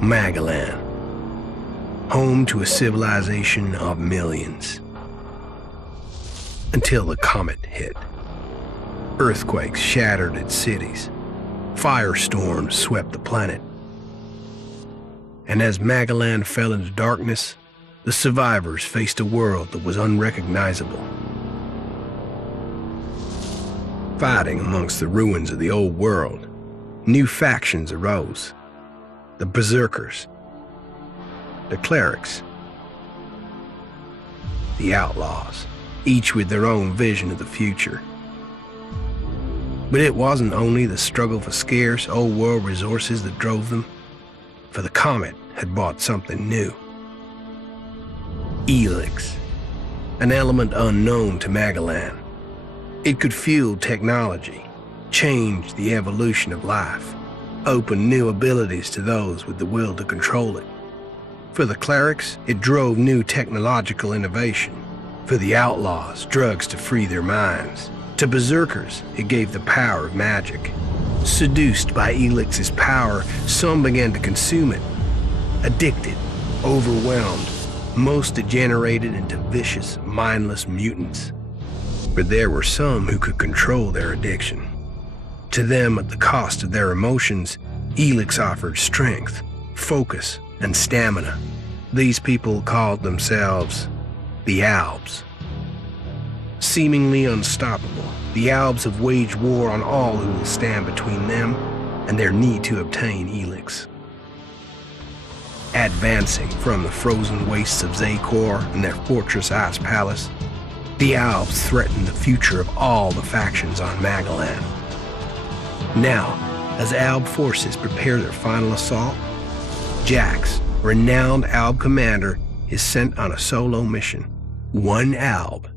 Magellan, home to a civilization of millions. Until the comet hit. Earthquakes shattered its cities. Firestorms swept the planet. And as Magellan fell into darkness, the survivors faced a world that was unrecognizable. Fighting amongst the ruins of the old world, new factions arose. The Berserkers, the Clerics, the Outlaws, each with their own vision of the future. But it wasn't only the struggle for scarce old world resources that drove them, for the comet had brought something new. Elex, an element unknown to Magellan. It could fuel technology, change the evolution of life, open new abilities to those with the will to control it. For the clerics, it drove new technological innovation. For the outlaws, drugs to free their minds. To berserkers, it gave the power of magic. Seduced by Elix's power, some began to consume it. Addicted, overwhelmed, most degenerated into vicious, mindless mutants. But there were some who could control their addiction. To them, at the cost of their emotions, Elex offered strength, focus, and stamina. These people called themselves the Albs. Seemingly unstoppable, the Albs have waged war on all who will stand between them and their need to obtain Elex. Advancing from the frozen wastes of Zakor and their fortress ice palace, the Albs threaten the future of all the factions on Magellan. Now, as Alb forces prepare their final assault, Jax, renowned Alb commander, is sent on a solo mission. One Alb,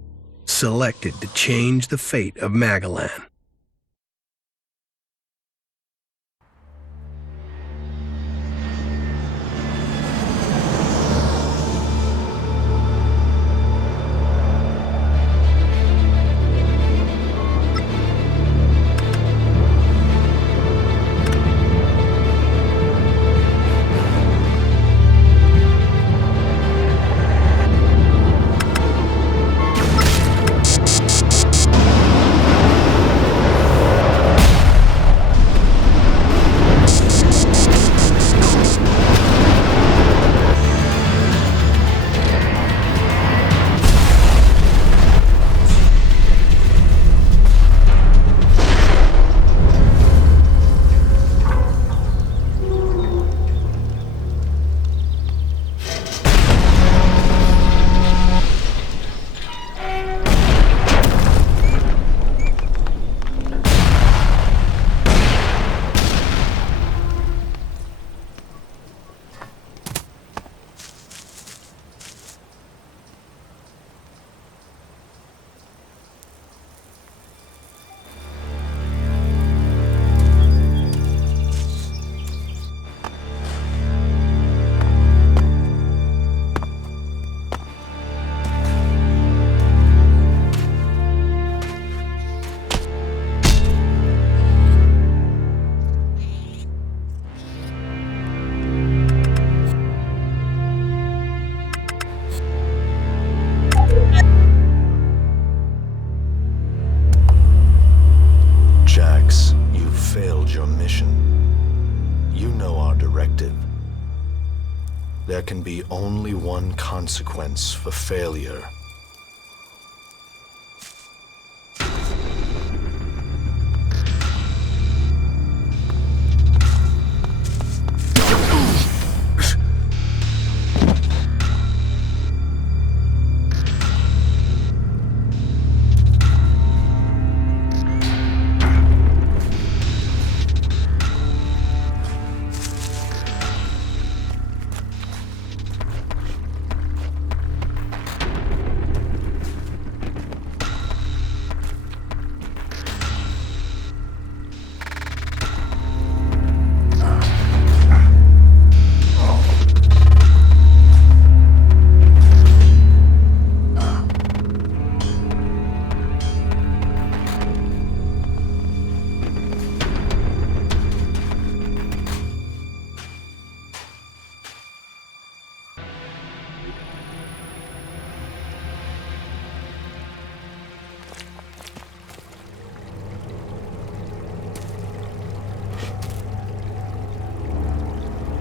selected to change the fate of Magellan. There can be only one consequence for failure.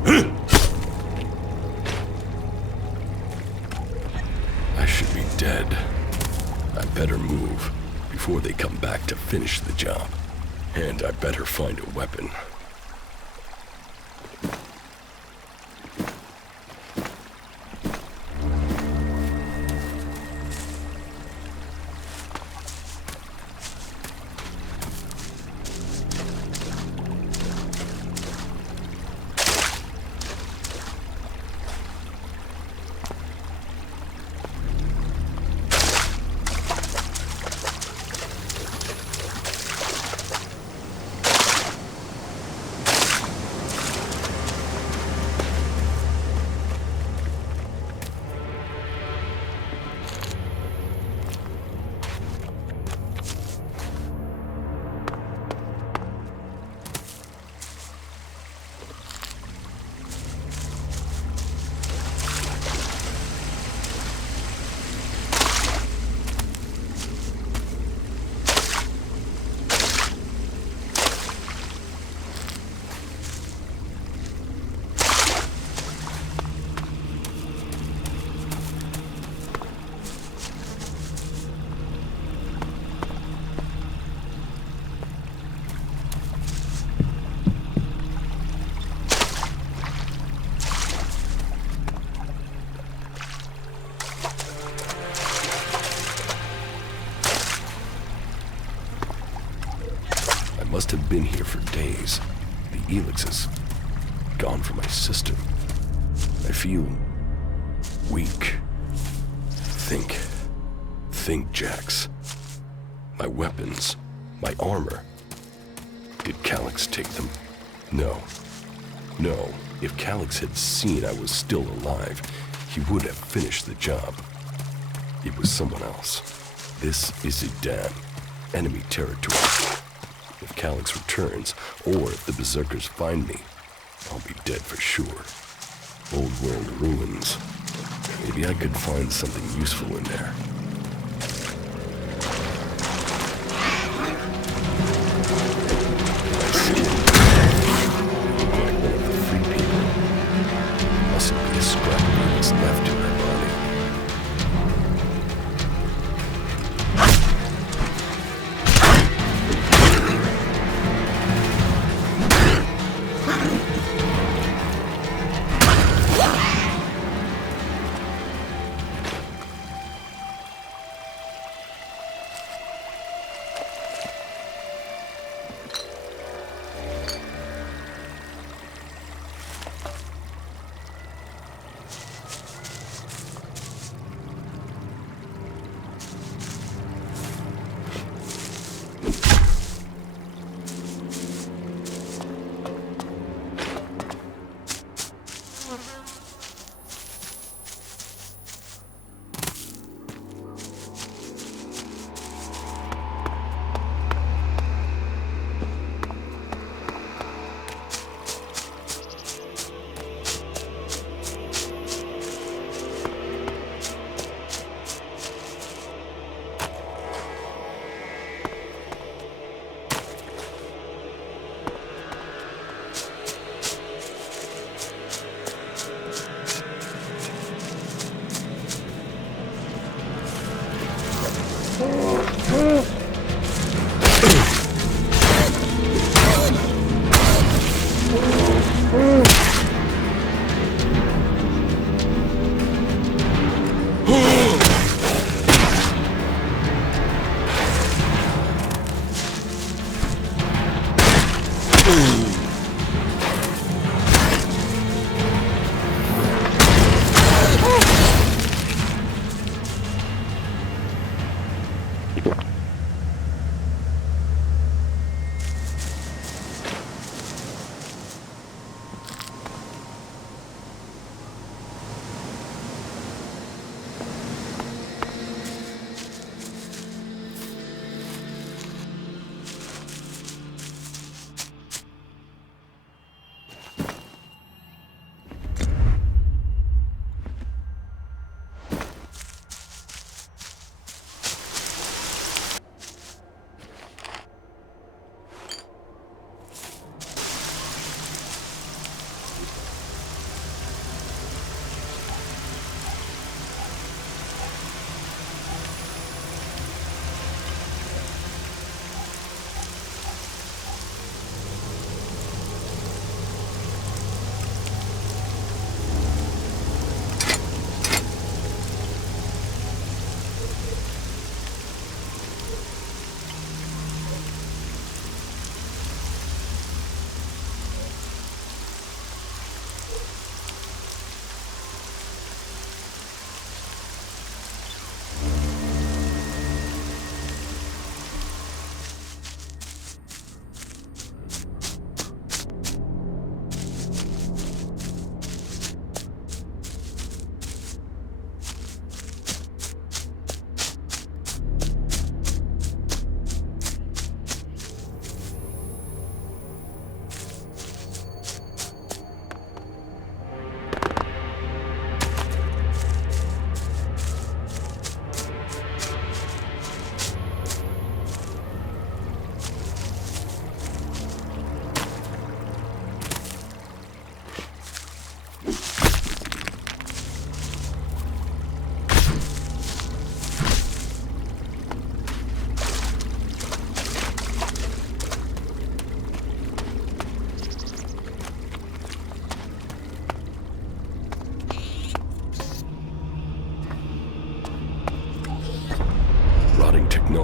I should be dead. I better move before they come back to finish the job. And I better find a weapon. Must have been here for days. The Elex is gone from my system. I feel weak. Think, Jax. My weapons, my armor. Did Elex take them? No. If Elex had seen I was still alive, he would have finished the job. It was someone else. This is Zidane, enemy territory. If Elex returns, or if the Berserkers find me, I'll be dead for sure. Old world ruins. Maybe I could find something useful in there. I see it. Look like one of the free people. Mustn't be a scrap of what's left in my body.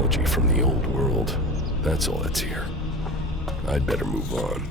technology from the old world. That's all that's here. I'd better move on.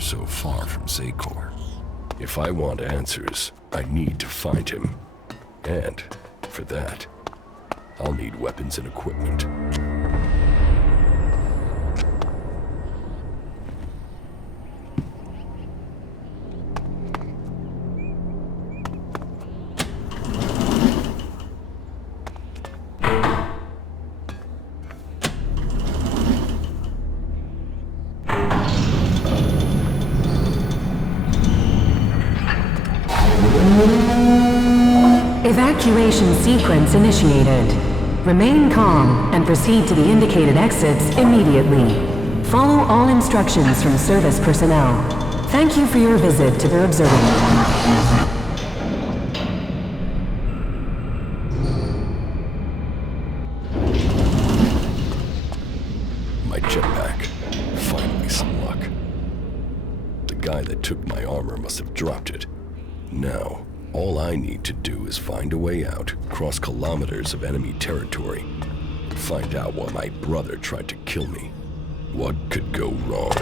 So far from Zakor. If I want answers, I need to find him. And, for that, I'll need weapons and equipment. Evacuation sequence initiated. Remain calm and proceed to the indicated exits immediately. Follow all instructions from service personnel. Thank you for your visit to the observatory. armor must have dropped it. Now, all I need to do is find a way out, cross kilometers of enemy territory, find out why my brother tried to kill me. What could go wrong?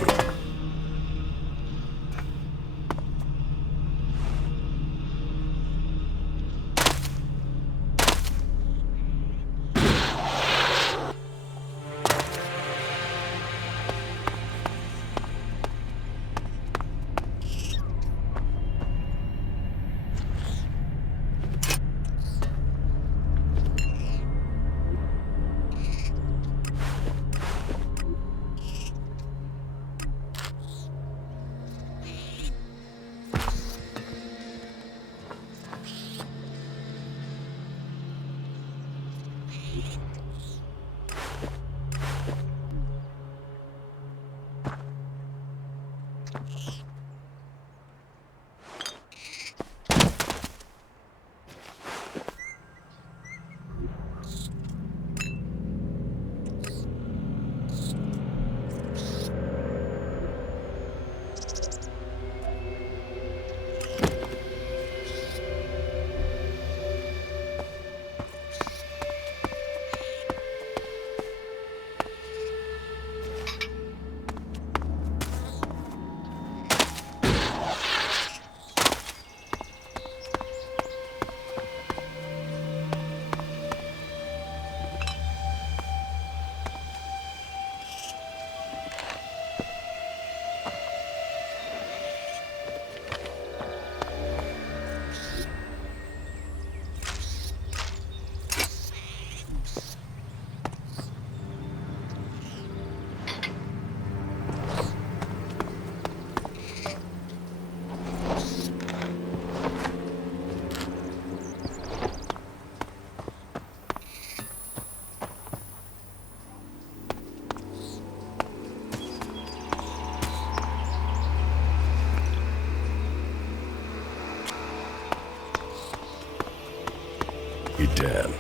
Edan,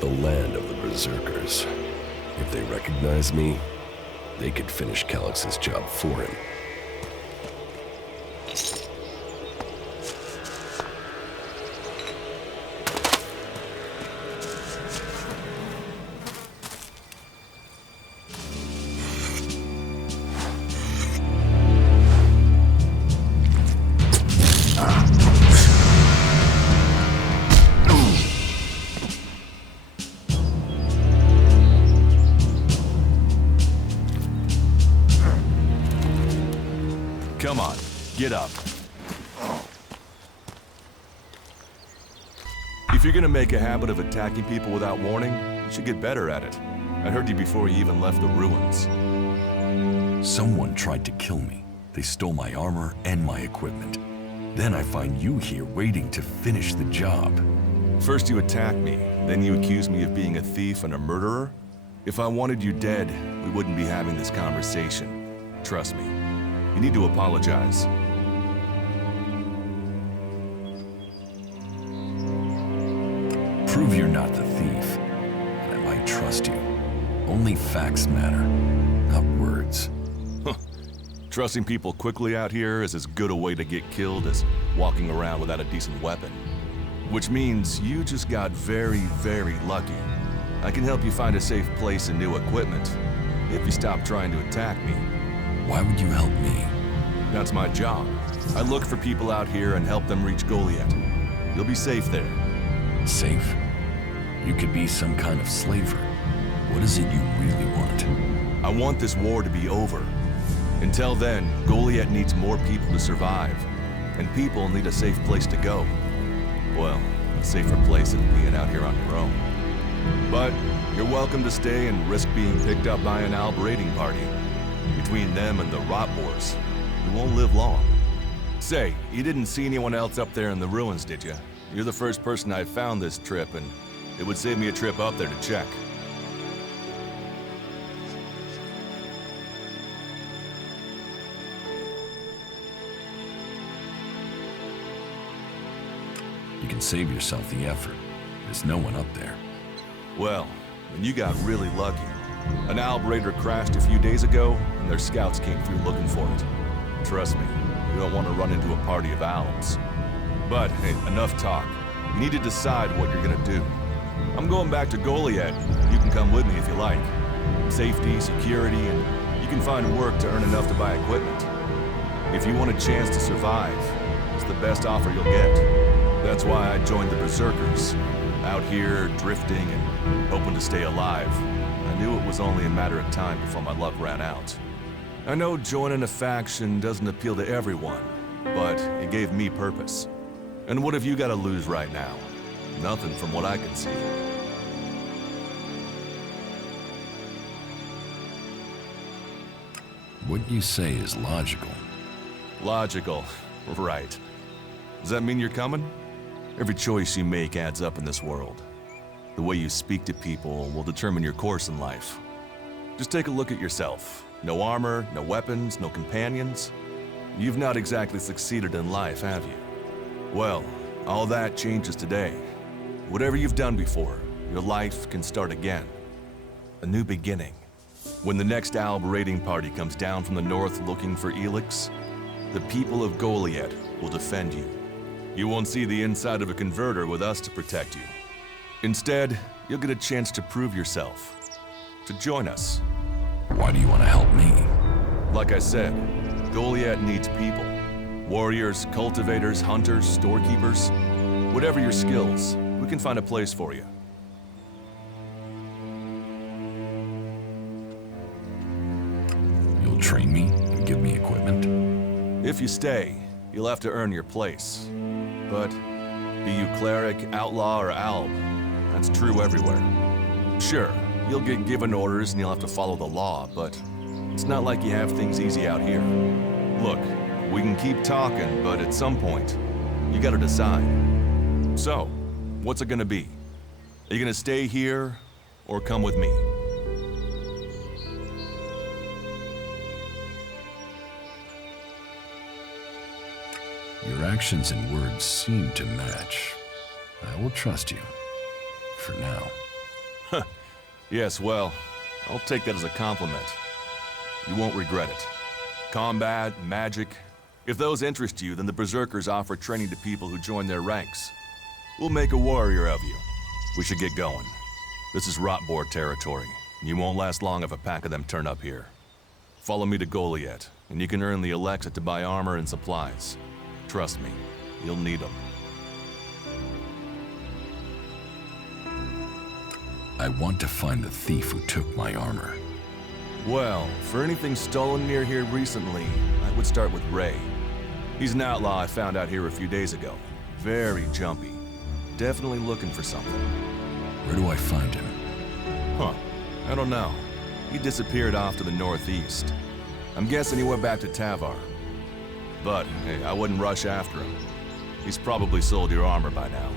the land of the Berserkers. If they recognize me, they could finish Calix's job for him. Come on, get up. If you're gonna make a habit of attacking people without warning, you should get better at it. I heard you before you even left the ruins. Someone tried to kill me. They stole my armor and my equipment. Then I find you here waiting to finish the job. First you attack me, then you accuse me of being a thief and a murderer? If I wanted you dead, we wouldn't be having this conversation. Trust me. You need to apologize. Prove you're not the thief, and I might trust you. Only facts matter, not words. Trusting people quickly out here is as good a way to get killed as walking around without a decent weapon. Which means you just got very, very lucky. I can help you find a safe place and new equipment, if you stop trying to attack me. Why would you help me? That's my job. I look for people out here and help them reach Goliath. You'll be safe there. Safe? You could be some kind of slaver. What is it you really want? I want this war to be over. Until then, Goliath needs more people to survive. And people need a safe place to go. Well, a safer place than being out here on your own. But you're welcome to stay and risk being picked up by an Alb raiding party. Between them and the rot boars, you won't live long. Say, you didn't see anyone else up there in the ruins, did you? You're the first person I've found this trip, and it would save me a trip up there to check. You can save yourself the effort. There's no one up there. Well, then you got really lucky. An Alb raider crashed a few days ago, and their scouts came through looking for it. Trust me, We don't want to run into a party of owls. But, hey, enough talk. You need to decide what you're gonna do. I'm going back to Goliad. You can come with me if you like. Safety, security, and you can find work to earn enough to buy equipment. If you want a chance to survive, it's the best offer you'll get. That's why I joined the Berserkers. Out here, drifting and hoping to stay alive. I knew it was only a matter of time before my luck ran out. I know joining a faction doesn't appeal to everyone, but it gave me purpose. And what have you got to lose right now? Nothing from what I can see. What you say is logical. Logical, right. Does that mean you're coming? Every choice you make adds up in this world. The way you speak to people will determine your course in life. Just take a look at yourself. No armor, no weapons, no companions. You've not exactly succeeded in life, have you? Well, all that changes today. Whatever you've done before, your life can start again. A new beginning. When the next Alb raiding party comes down from the north looking for Elex, the people of Goliad will defend you. You won't see the inside of a converter with us to protect you. Instead, you'll get a chance to prove yourself. To join us. Why do you want to help me? Like I said, Goliad needs people. Warriors, cultivators, hunters, storekeepers. Whatever your skills, we can find a place for you. You'll train me and give me equipment? If you stay, you'll have to earn your place. But be you cleric, outlaw, or alb, that's true everywhere. Sure, you'll get given orders and you'll have to follow the law, but it's not like you have things easy out here. Look, we can keep talking, but at some point, you gotta decide. So, what's it gonna be? Are you gonna stay here, or come with me? Your actions and words seem to match. I will trust you. For now. Yes, well, I'll take that as a compliment. You won't regret it. Combat, magic. If those interest you, then the Berserkers offer training to people who join their ranks. We'll make a warrior of you. We should get going. This is Rotboar territory. You won't last long if a pack of them turn up here. Follow me to Goliad, and you can earn the Elex to buy armor and supplies. Trust me, you'll need them. I want to find the thief who took my armor. Well, for anything stolen near here recently, I would start with Ray. He's an outlaw I found out here a few days ago. Very jumpy. Definitely looking for something. Where do I find him? Huh. I don't know. He disappeared off to the northeast. I'm guessing he went back to Tavar. But, hey, I wouldn't rush after him. He's probably sold your armor by now.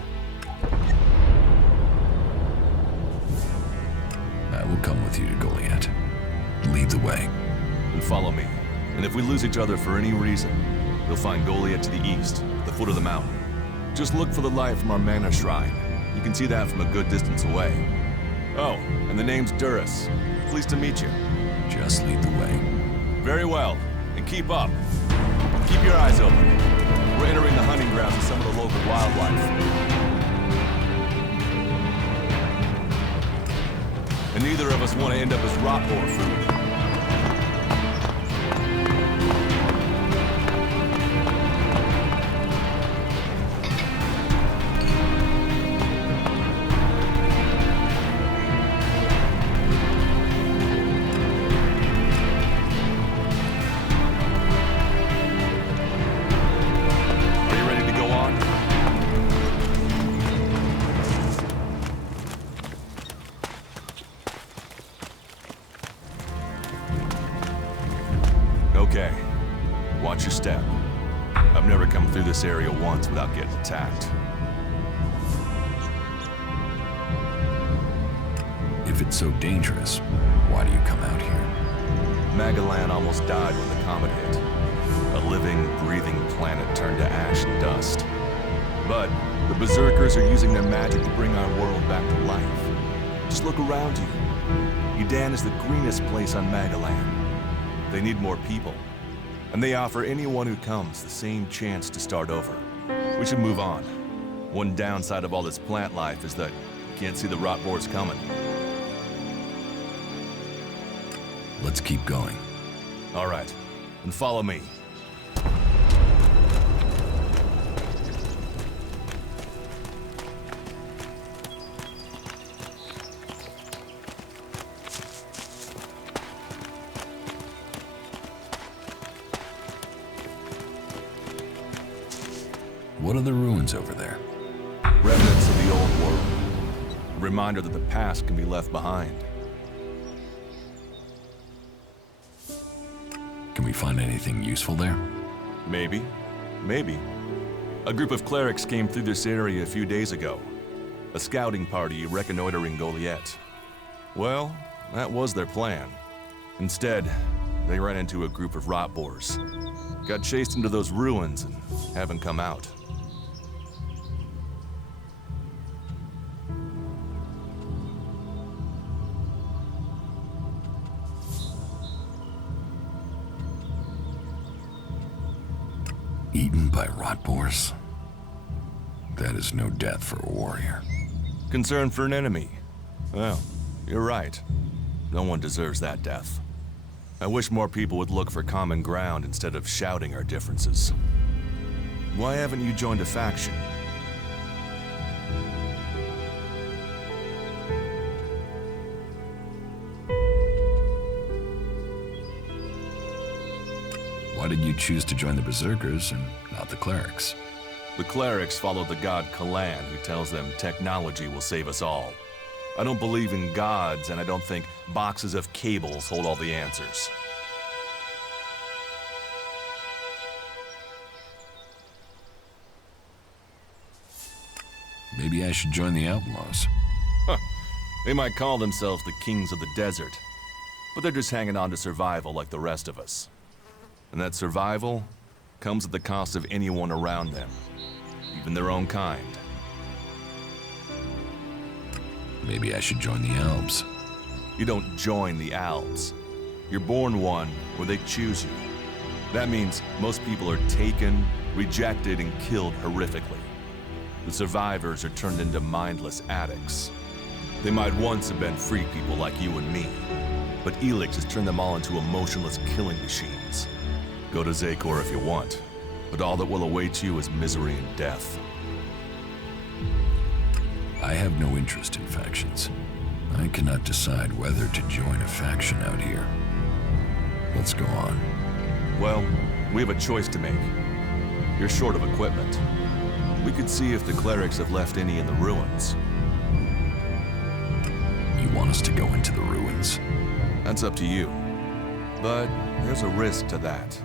I will come with you to Goliad. Lead the way. And follow me. And if we lose each other for any reason, you'll find Goliad to the east, at the foot of the mountain. Just look for the light from our mana shrine. You can see that from a good distance away. Oh, and the name's Duras. Pleased to meet you. Just lead the way. Very well. And keep up. Keep your eyes open. We're entering the hunting grounds of some of the local wildlife. And neither of us want to end up as Rotboar food. Okay, watch your step. I've never come through this area once without getting attacked. If it's so dangerous, why do you come out here? Magalan almost died when the comet hit. A living, breathing planet turned to ash and dust. But the Berserkers are using their magic to bring our world back to life. Just look around you. Edan is the greenest place on Magalan. They need more people. And they offer anyone who comes the same chance to start over. We should move on. One downside of all this plant life is that you can't see the rot boars coming. Let's keep going. All right, then follow me. What are the ruins over there? Remnants of the old world. A reminder that the past can be left behind. Can we find anything useful there? Maybe. Maybe. A group of clerics came through this area a few days ago. A scouting party reconnoitering Goliath. Well, that was their plan. Instead, they ran into a group of rot boars. Got chased into those ruins and haven't come out. Eaten by rot boars? That is no death for a warrior. Concern for an enemy? Well, you're right. No one deserves that death. I wish more people would look for common ground instead of shouting our differences. Why haven't you joined a faction? Why did you choose to join the Berserkers and not the clerics? The clerics follow the god Kalan, who tells them technology will save us all. I don't believe in gods, and I don't think boxes of cables hold all the answers. Maybe I should join the outlaws. They might call themselves the kings of the desert, but they're just hanging on to survival like the rest of us. And that survival comes at the cost of anyone around them, even their own kind. Maybe I should join the elves. You don't join the Alps. You're born one where they choose you. That means most people are taken, rejected, and killed horrifically. The survivors are turned into mindless addicts. They might once have been free people like you and me, but Elex has turned them all into emotionless killing machines. Go to Zakor if you want, but all that will await you is misery and death. I have no interest in factions. I cannot decide whether to join a faction out here. Let's go on. Well, we have a choice to make. You're short of equipment. We could see if the clerics have left any in the ruins. You want us to go into the ruins? That's up to you. But there's a risk to that.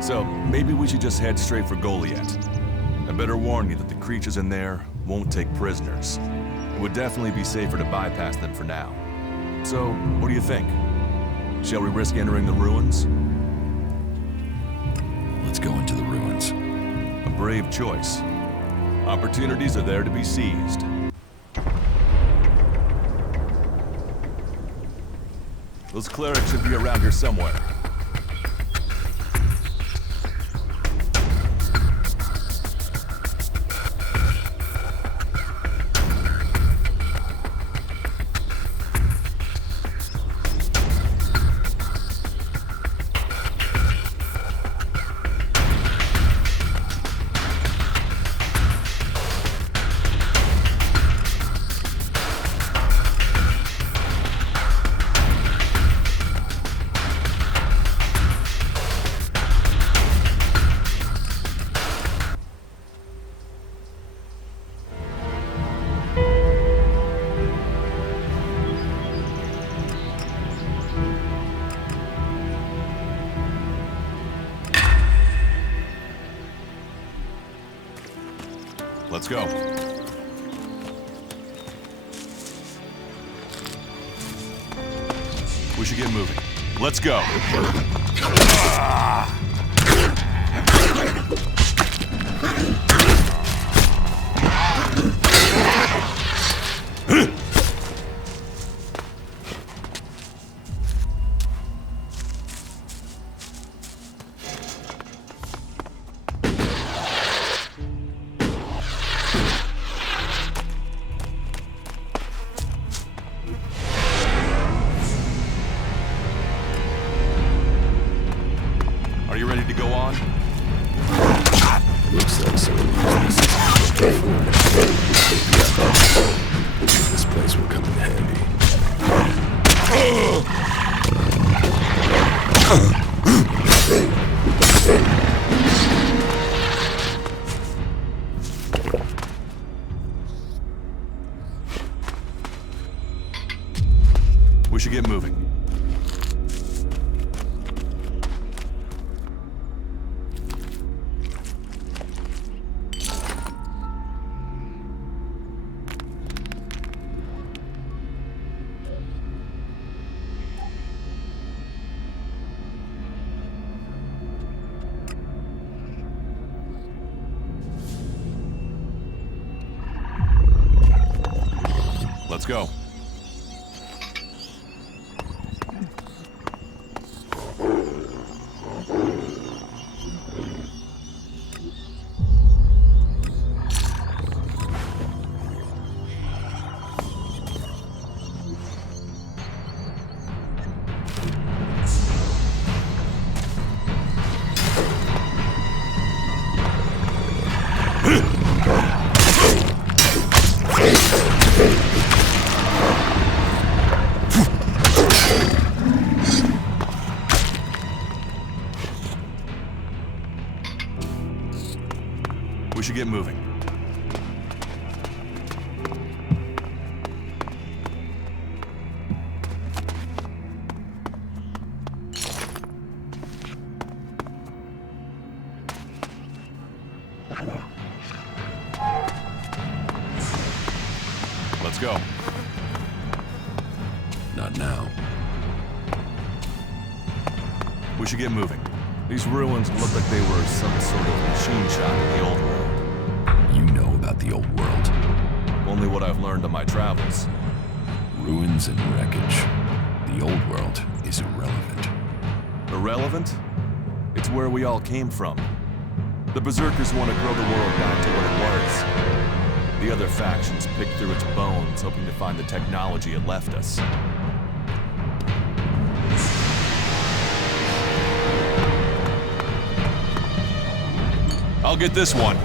So maybe we should just head straight for Goliath. I better warn you that the creatures in there won't take prisoners. It would definitely be safer to bypass them for now. So, what do you think? Shall we risk entering the ruins? Let's go into the ruins. A brave choice. Opportunities are there to be seized. Those clerics should be around here somewhere. Let's go. We should get moving. Let's go. Are you ready to go on? Looks like someone used this. This place will come in handy. We should get moving. Let's go. We should get moving. Let's go. Not now. We should get moving. These ruins look like they were some sort of machine shop in the old world. You know about the old world. Only what I've learned on my travels. Ruins and wreckage. The old world is irrelevant. Irrelevant? It's where we all came from. The Berserkers want to grow the world back to what it was. The other factions picked through its bones, hoping to find the technology it left us. I'll get this one.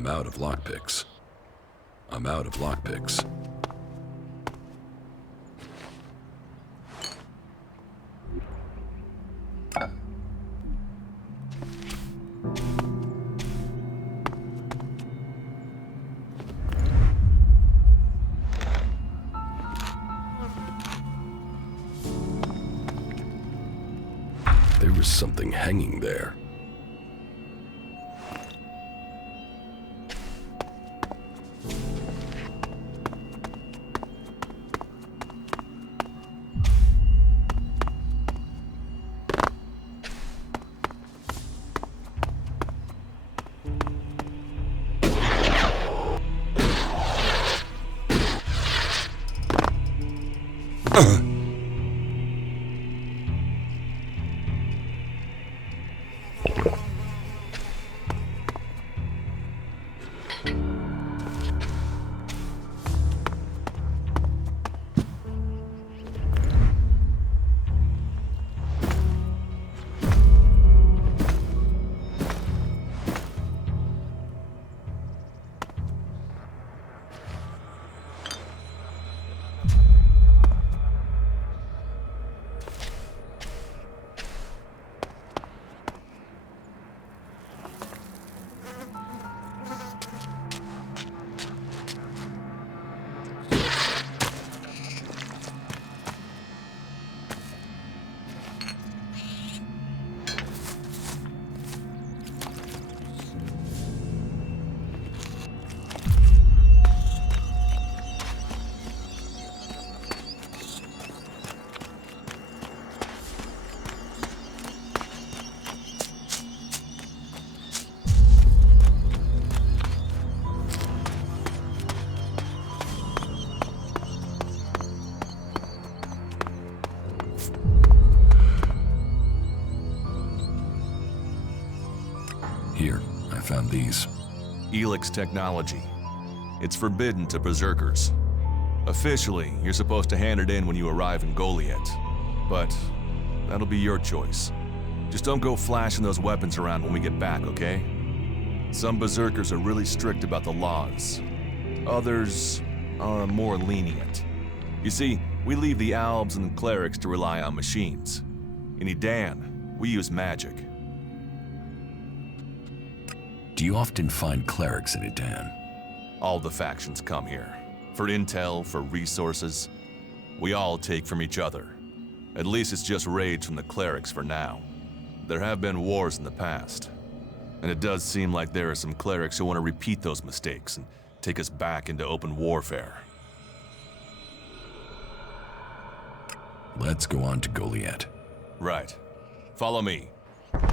I'm out of lockpicks. I'm out of lockpicks. There was something hanging there. Here, I found these. Elex technology. It's forbidden to berserkers. Officially, you're supposed to hand it in when you arrive in Goliath. But that'll be your choice. Just don't go flashing those weapons around when we get back, okay? Some berserkers are really strict about the laws. Others are more lenient. You see, we leave the Albs and clerics to rely on machines. In Edan, we use magic. Do you often find clerics in Edan? All the factions come here. For intel, for resources. We all take from each other. At least it's just raids from the clerics for now. There have been wars in the past. And it does seem like there are some clerics who want to repeat those mistakes and take us back into open warfare. Let's go on to Goliath. Right. Follow me.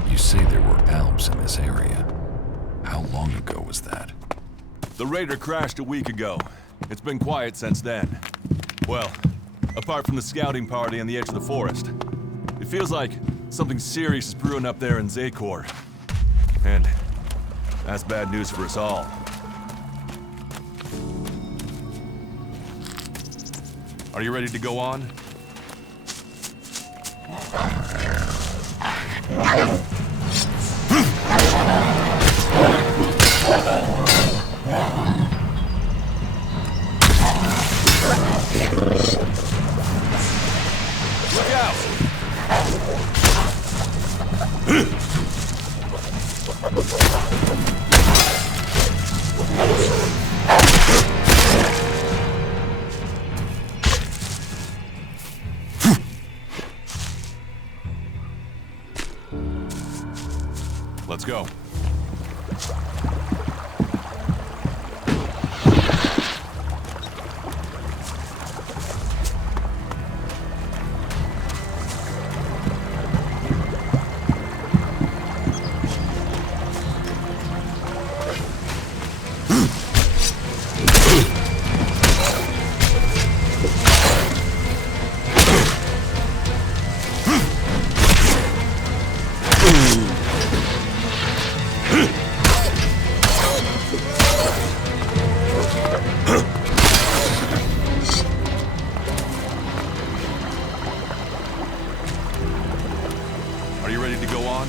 You say there were Albs in this area. How long ago was that? The raider crashed a week ago. It's been quiet since then. Well, apart from the scouting party on the edge of the forest. It feels like something serious is brewing up there in Zakor. And that's bad news for us all. Are you ready to go on? Look out! Let's go. Are you ready to go on?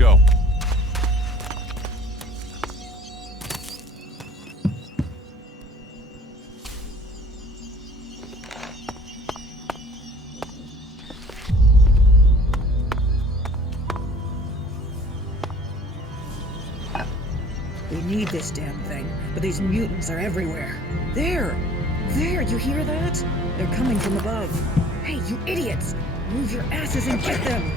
go. We need this damn thing, but these mutants are everywhere. There! There, you hear that? They're coming from above. Hey, you idiots! Move your asses and get them!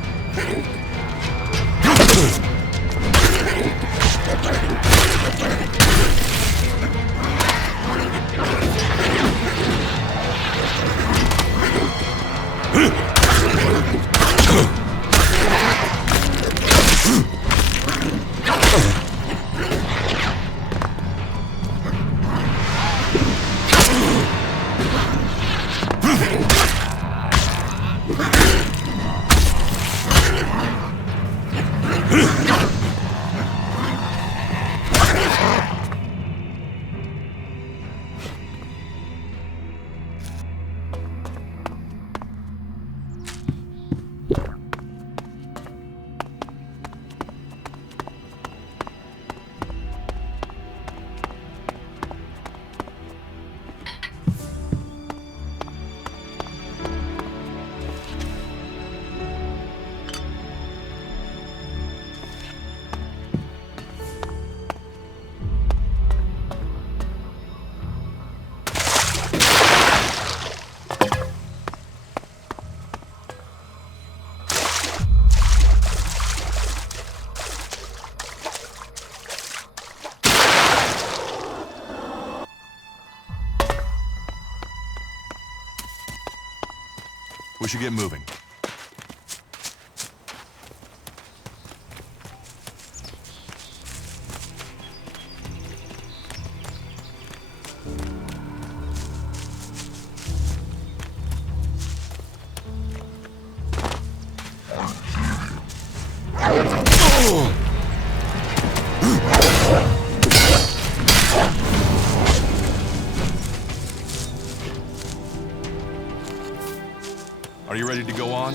We should get moving. Are you ready to go on?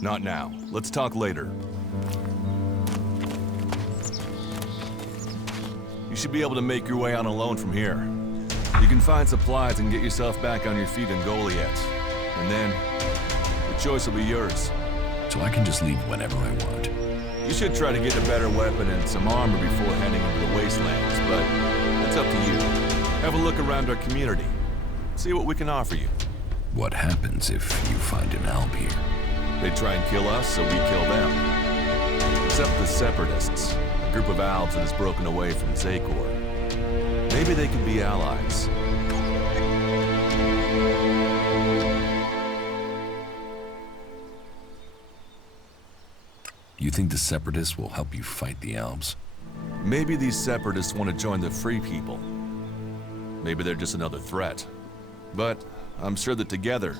Not now. Let's talk later. You should be able to make your way on alone from here. You can find supplies and get yourself back on your feet in Goliath. And then, the choice will be yours. So I can just leave whenever I want. You should try to get a better weapon and some armor before heading into the wastelands, but that's up to you. Have a look around our community. See what we can offer you. What happens if you find an alb here? They try and kill us, so we kill them. Except the Separatists, a group of Albs that has broken away from Zakor. Maybe they can be allies. You think the Separatists will help you fight the Albs? Maybe these Separatists want to join the Free People. Maybe they're just another threat. But I'm sure that together,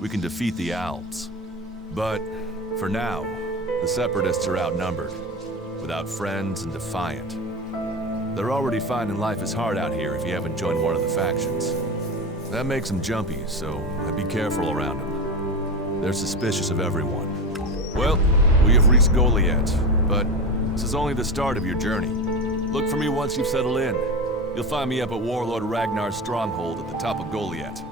we can defeat the Albs. But for now, the Separatists are outnumbered, without friends and defiant. They're already finding life is hard out here if you haven't joined one of the factions. That makes them jumpy, so be careful around them. They're suspicious of everyone. Well, we have reached Goliath, but this is only the start of your journey. Look for me once you've settled in. You'll find me up at Warlord Ragnar's stronghold at the top of Goliath.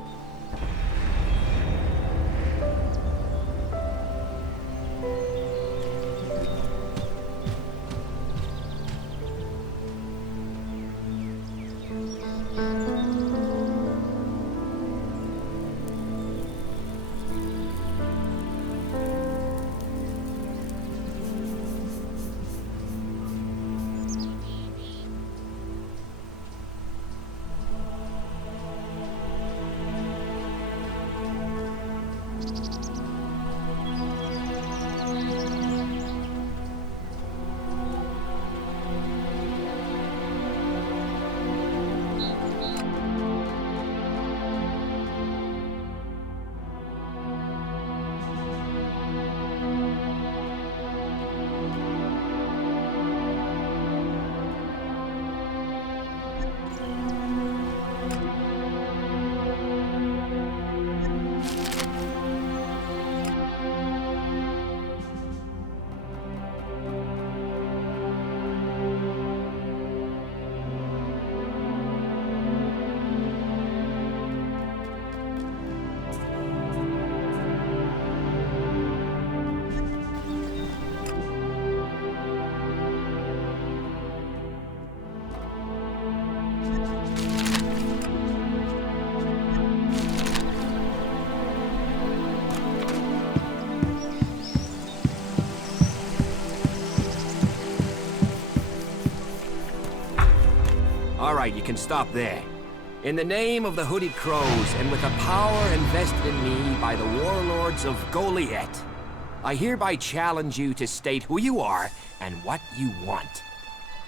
All right, you can stop there. In the name of the Hooded Crows, and with the power invested in me by the warlords of Goliath, I hereby challenge you to state who you are and what you want.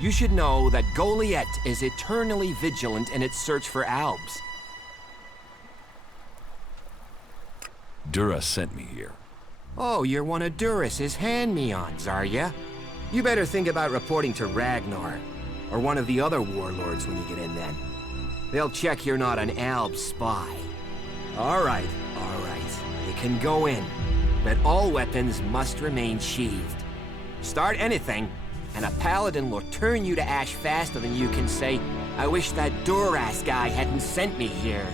You should know that Goliath is eternally vigilant in its search for Albs. Dura sent me here. Oh, you're one of Duras's hand-me-ons, are ya? You better think about reporting to Ragnar, or one of the other warlords when you get in then. They'll check you're not an Alb spy. All right. You can go in, but all weapons must remain sheathed. Start anything, and a paladin will turn you to ash faster than you can say, I wish that Duras guy hadn't sent me here.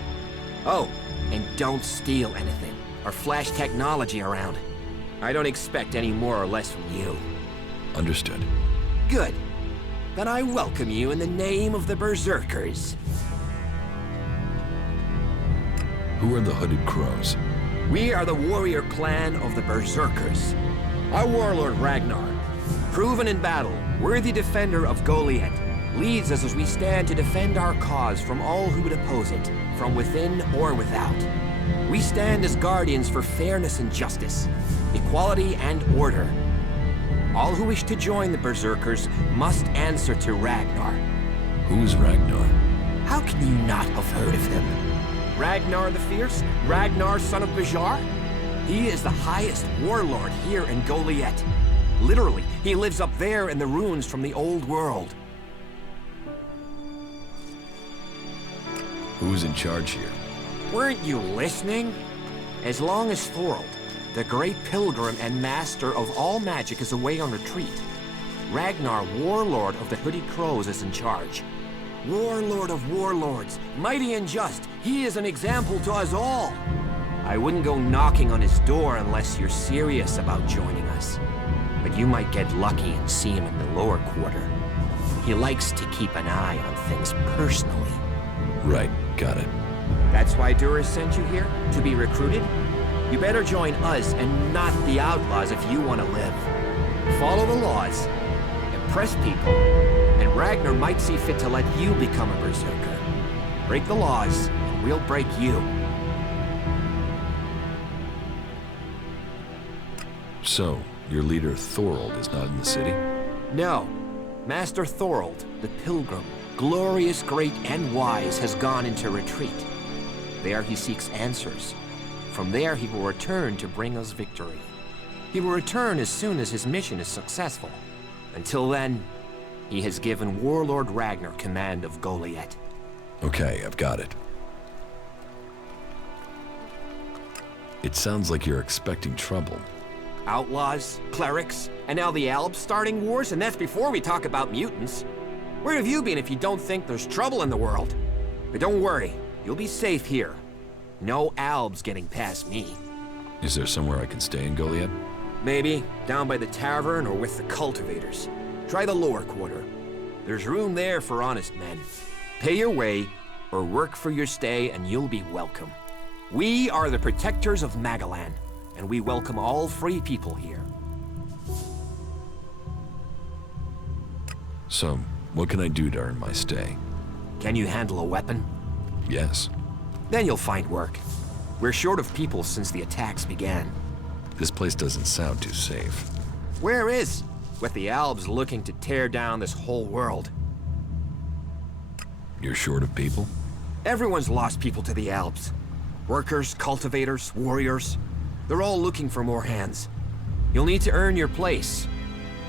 Oh, and don't steal anything, or flash technology around. I don't expect any more or less from you. Understood. Good. Then I welcome you in the name of the Berserkers. Who are the Hooded Crows? We are the warrior clan of the Berserkers. Our warlord Ragnar, proven in battle, worthy defender of Goliath, leads us as we stand to defend our cause from all who would oppose it, from within or without. We stand as guardians for fairness and justice, equality and order. All who wish to join the Berserkers must answer to Ragnar. Who is Ragnar? How can you not have heard of him? Ragnar the Fierce? Ragnar, son of Bajar? He is the highest warlord here in Goliath. Literally, he lives up there in the ruins from the old world. Who's in charge here? Weren't you listening? As long as Thorold, the great pilgrim and master of all magic, is away on retreat, Ragnar, warlord of the Hooded Crows, is in charge. Warlord of warlords, mighty and just, he is an example to us all. I wouldn't go knocking on his door unless you're serious about joining us. But you might get lucky and see him in the lower quarter. He likes to keep an eye on things personally. Right, got it. That's why Duras sent you here? To be recruited? You better join us and not the outlaws if you want to live. Follow the laws, impress people, and Ragnar might see fit to let you become a berserker. Break the laws, and we'll break you. So, your leader Thorold is not in the city? No. Master Thorold, the pilgrim, glorious, great, and wise, has gone into retreat. There he seeks answers. From there he will return to bring us victory. He will return as soon as his mission is successful. Until then, he has given Warlord Ragnar command of Goliath. Okay, I've got it. It sounds like you're expecting trouble. Outlaws, clerics, and now the Albs starting wars, and that's before we talk about mutants. Where have you been if you don't think there's trouble in the world? But don't worry, you'll be safe here. No Albs getting past me. Is there somewhere I can stay in Goliath? Maybe, down by the tavern or with the cultivators. Try the lower quarter. There's room there for honest men. Pay your way, or work for your stay, and you'll be welcome. We are the protectors of Magalan, and we welcome all free people here. So, what can I do to earn my stay? Can you handle a weapon? Yes. Then you'll find work. We're short of people since the attacks began. This place doesn't sound too safe. Where is? With the Albs looking to tear down this whole world. You're short of people? Everyone's lost people to the Albs. Workers, cultivators, warriors. They're all looking for more hands. You'll need to earn your place.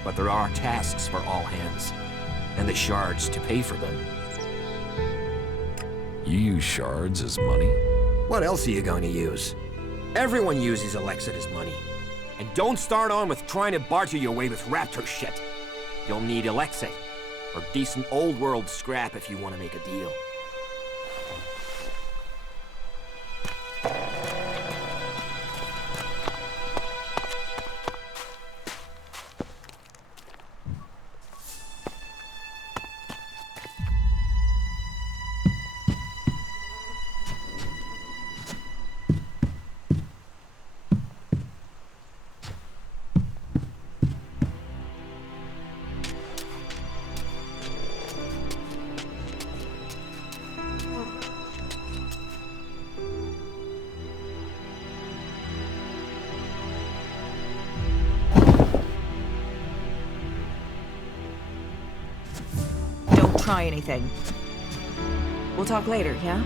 But there are tasks for all hands. And the shards to pay for them. You use shards as money? What else are you going to use? Everyone uses Elex as money. And don't start on with trying to barter your way with raptor shit. You'll need Elexit, or decent old world scrap if you want to make a deal. try anything. We'll talk later, yeah?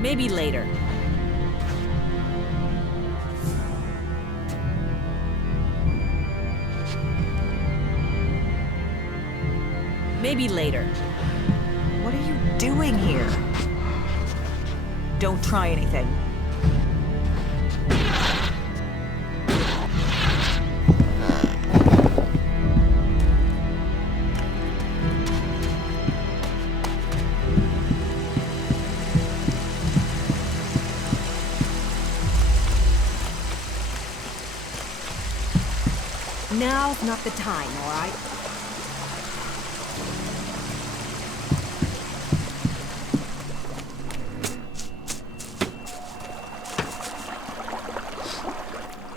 Maybe later. Maybe later. What are you doing here? Don't try anything. Now's not the time, all right?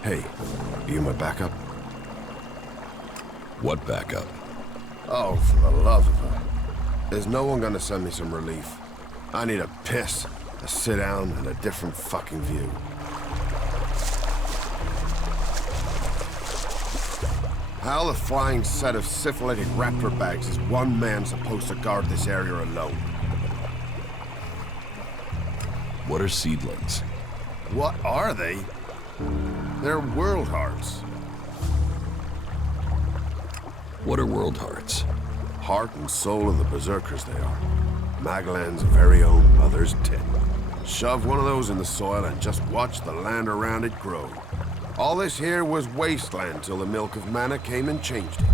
Hey, are you my backup? What backup? Oh, for the love of her. There's no one gonna send me some relief. I need a piss, a sit down, and a different fucking view. How the flying set of syphilitic raptor bags is one man supposed to guard this area alone? What are seedlings? What are they? They're world hearts. What are world hearts? Heart and soul of the berserkers they are. Magellan's very own mother's tit. Shove one of those in the soil and just watch the land around it grow. All this here was wasteland till the milk of mana came and changed it.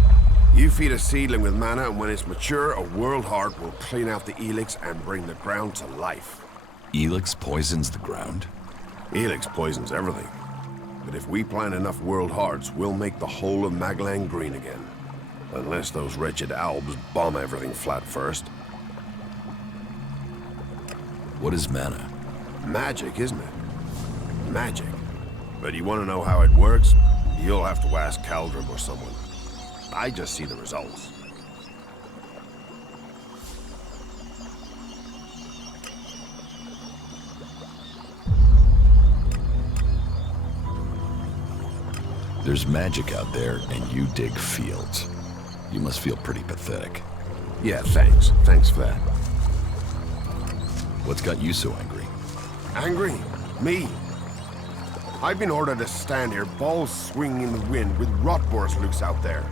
You feed a seedling with mana, and when it's mature, a world heart will clean out the Elex and bring the ground to life. Elex poisons the ground? Elex poisons everything. But if we plant enough world hearts, we'll make the whole of Magellan green again. Unless those wretched Albs bomb everything flat first. What is mana? Magic, isn't it? Magic. But you want to know how it works? You'll have to ask Caldrum or someone. I just see the results. There's magic out there, and you dig fields. You must feel pretty pathetic. Yeah, thanks. Thanks for that. What's got you so angry? Angry? Me? I've been ordered to stand here, balls swinging in the wind, with rotboars loose out there.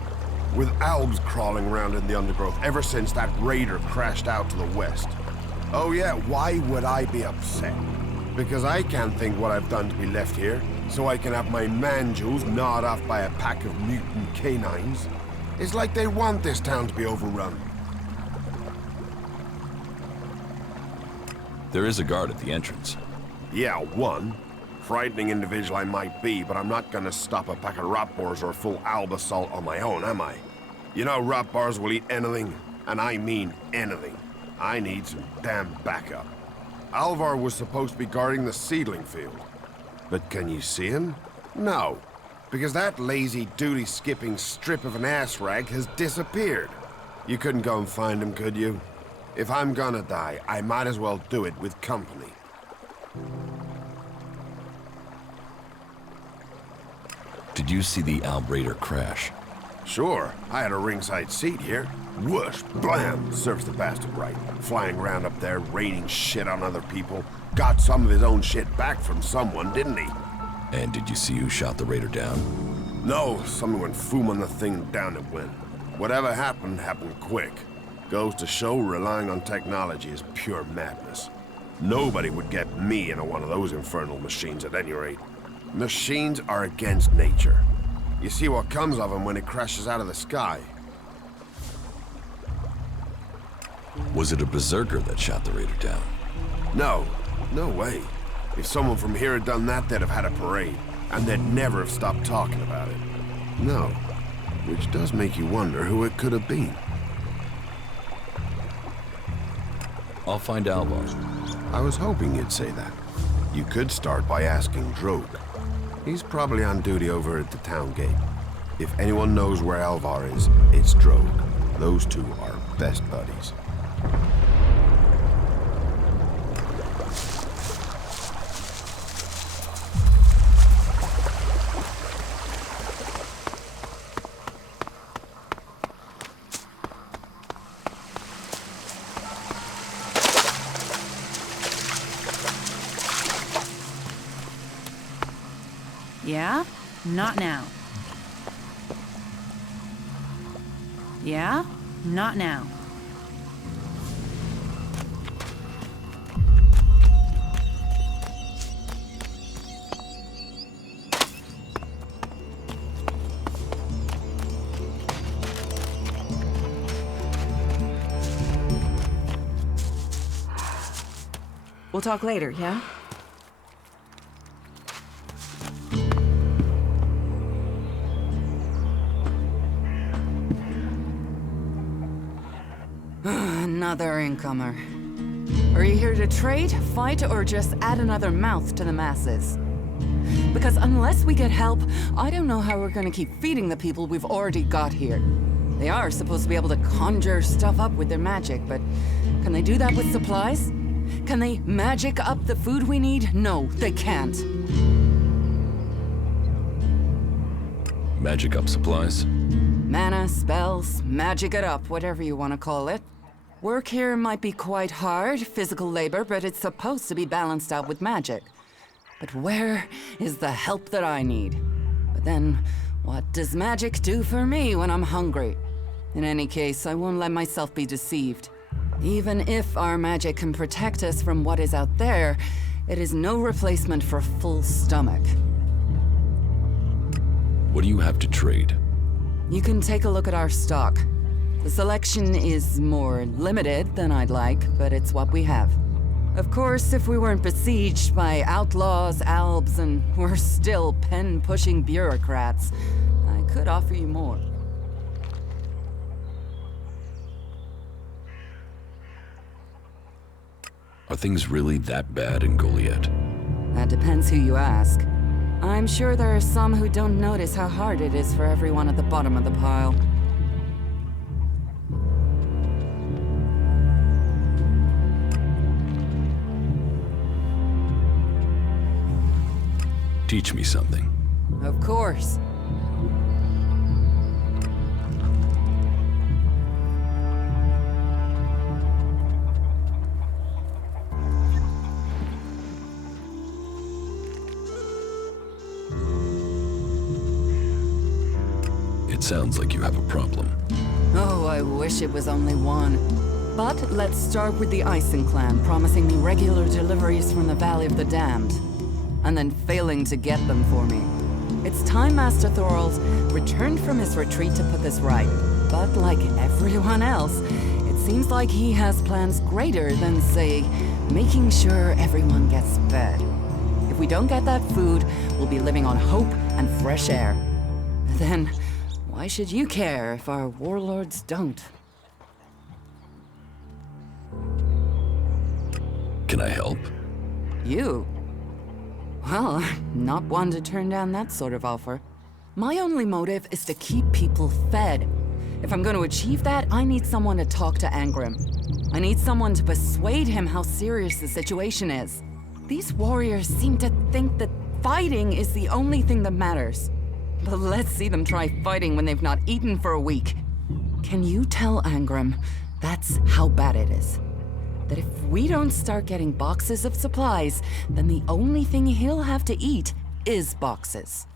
With Albs crawling around in the undergrowth ever since that raider crashed out to the west. Oh yeah, why would I be upset? Because I can't think what I've done to be left here, so I can have my man-jewels gnawed off by a pack of mutant canines. It's like they want this town to be overrun. There is a guard at the entrance. Yeah, one. Frightening individual I might be, but I'm not gonna stop a pack of rotboars or a full Alb assault on my own, am I? You know rotboars will eat anything, and I mean anything. I need some damn backup. Alvar was supposed to be guarding the seedling field. But can you see him? No, because that lazy duty-skipping strip of an ass rag has disappeared. You couldn't go and find him, could you? If I'm gonna die, I might as well do it with company. Did you see the Alb Raider crash? Sure, I had a ringside seat here. Whoosh, blam, serves the bastard right. Flying around up there, raining shit on other people. Got some of his own shit back from someone, didn't he? And did you see who shot the Raider down? No, someone went foom on the thing, down it went. Whatever happened, happened quick. Goes to show relying on technology is pure madness. Nobody would get me into one of those infernal machines at any rate. Machines are against nature. You see what comes of them when it crashes out of the sky. Was it a berserker that shot the Raider down? No, no way. If someone from here had done that, they'd have had a parade, and they'd never have stopped talking about it. No, which does make you wonder who it could have been. I'll find Alvar. I was hoping you'd say that. You could start by asking Droke. He's probably on duty over at the town gate. If anyone knows where Alvar is, it's Drogue. Those two are best buddies. Yeah? Not now. Yeah? Not now. We'll talk later, yeah? Another incomer. Are you here to trade, fight, or just add another mouth to the masses? Because unless we get help, I don't know how we're gonna keep feeding the people we've already got here. They are supposed to be able to conjure stuff up with their magic, but can they do that with supplies? Can they magic up the food we need? No, they can't. Magic up supplies? Mana, spells, magic it up, whatever you want to call it. Work here might be quite hard, physical labor, but it's supposed to be balanced out with magic. But where is the help that I need? But then, what does magic do for me when I'm hungry? In any case, I won't let myself be deceived. Even if our magic can protect us from what is out there, it is no replacement for a full stomach. What do you have to trade? You can take a look at our stock. The selection is more limited than I'd like, but it's what we have. Of course, if we weren't besieged by outlaws, albs, and we're still pen-pushing bureaucrats, I could offer you more. Are things really that bad in Goliath? That depends who you ask. I'm sure there are some who don't notice how hard it is for everyone at the bottom of the pile. Teach me something. Of course. It sounds like you have a problem. Oh, I wish it was only one. But let's start with the Ison clan promising me regular deliveries from the Valley of the Damned, and then failing to get them for me. It's time Master Thorald returned from his retreat to put this right. But like everyone else, it seems like he has plans greater than, say, making sure everyone gets fed. If we don't get that food, we'll be living on hope and fresh air. Then, why should you care if our warlords don't? Can I help? You? Well, not one to turn down that sort of offer. My only motive is to keep people fed. If I'm going to achieve that, I need someone to talk to Angrim. I need someone to persuade him how serious the situation is. These warriors seem to think that fighting is the only thing that matters. But let's see them try fighting when they've not eaten for a week. Can you tell Angrim that's how bad it is? That if we don't start getting boxes of supplies, then the only thing he'll have to eat is boxes.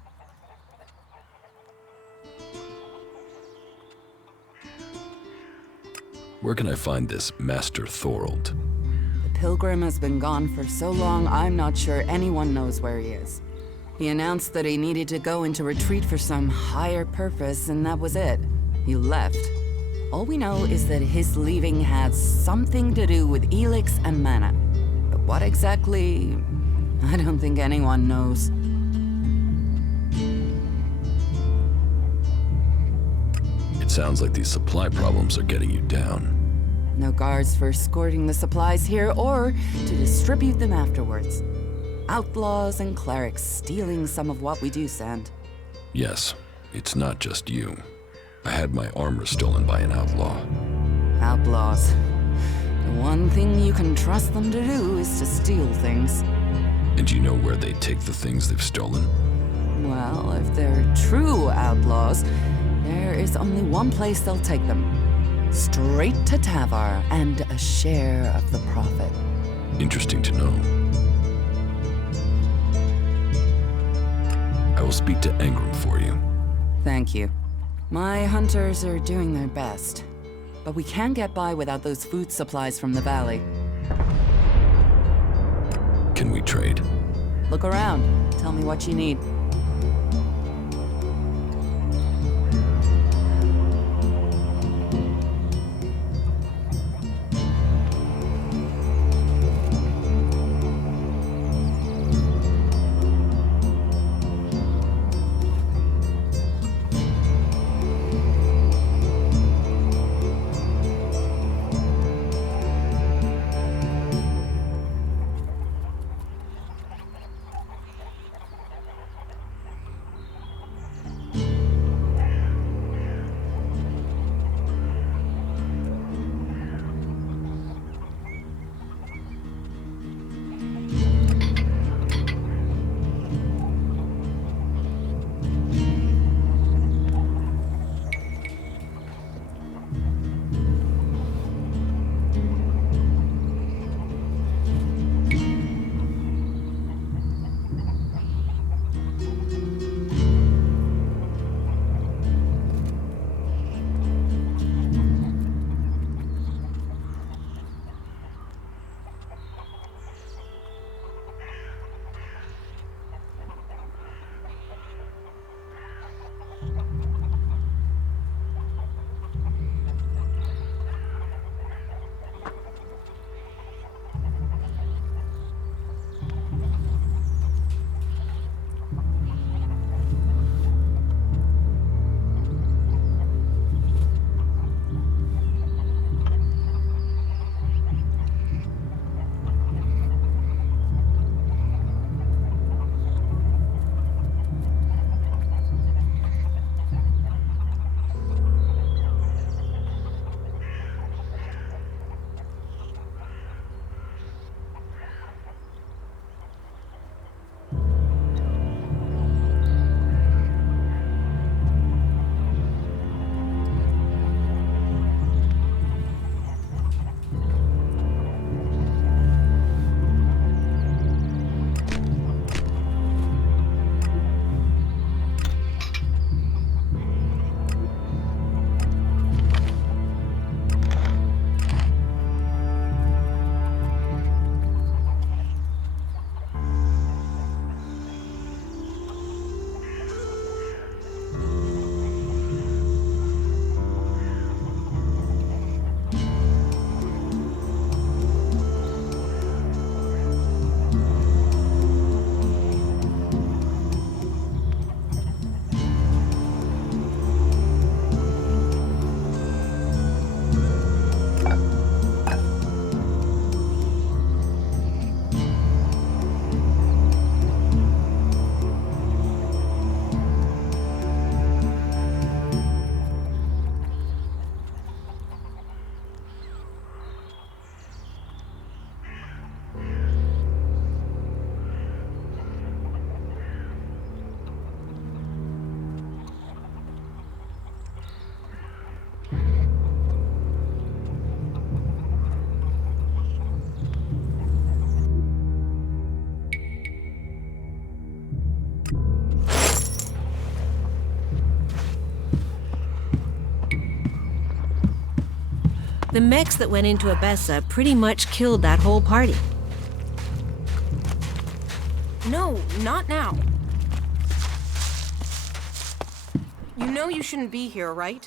Where can I find this Master Thorald? The Pilgrim has been gone for so long, I'm not sure anyone knows where he is. He announced that he needed to go into retreat for some higher purpose, and that was it. He left. All we know is that his leaving had something to do with Elex and mana. But what exactly, I don't think anyone knows. It sounds like these supply problems are getting you down. No guards for escorting the supplies here or to distribute them afterwards. outlaws and clerics stealing some of what we do send. Yes, it's not just you. I had my armor stolen by an outlaw. Outlaws. The one thing you can trust them to do is to steal things. And you know where they take the things they've stolen? Well, if they're true outlaws, there is only one place they'll take them. Straight to Tavar and a share of the profit. Interesting to know. I will speak to Engram for you. Thank you. My hunters are doing their best, but we can't get by without those food supplies from the valley. Can we trade? Look around. Tell me what you need. The mechs that went into Abessa pretty much killed that whole party. No, not now. You know you shouldn't be here, right?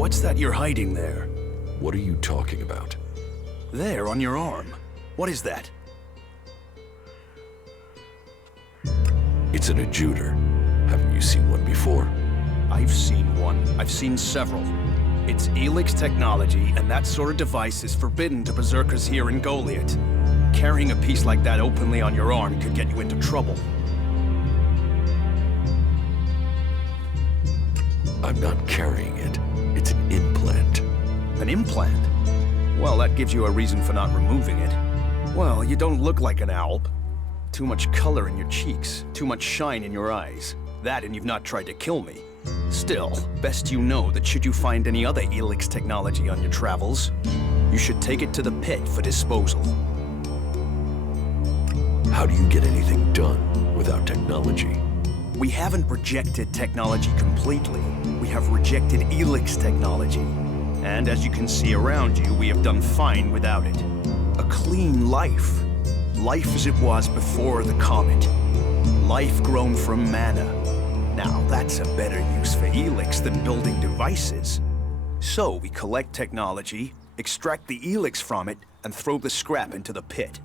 What's that you're hiding there? What are you talking about? There, on your arm. What is that? It's an adjutor. Haven't you seen one before? I've seen one. I've seen several. It's Elex technology, and that sort of device is forbidden to berserkers here in Goliath. Carrying a piece like that openly on your arm could get you into trouble. I'm not carrying it. It's an implant. An implant? Well, that gives you a reason for not removing it. Well, you don't look like an alb. Too much color in your cheeks, too much shine in your eyes. That and you've not tried to kill me. Still, best you know that should you find any other Elex technology on your travels, you should take it to the pit for disposal. How do you get anything done without technology? We haven't rejected technology completely. We have rejected Elex technology. And as you can see around you, we have done fine without it. A clean life. Life as it was before the comet. Life grown from mana. Now, that's a better use for Elex than building devices. So we collect technology, extract the Elex from it, and throw the scrap into the pit.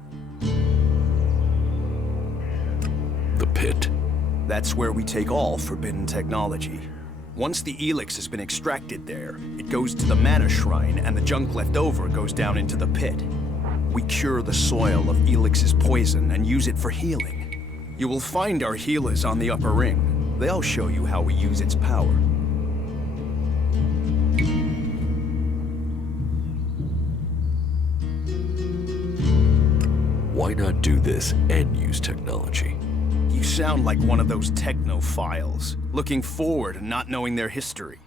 The pit? That's where we take all forbidden technology. Once the Elex has been extracted there, it goes to the mana shrine, and the junk left over goes down into the pit. We cure the soil of Elix's poison and use it for healing. You will find our healers on the upper ring. They'll show you how we use its power. Why not do this and use technology? You sound like one of those technophiles, looking forward and not knowing their history.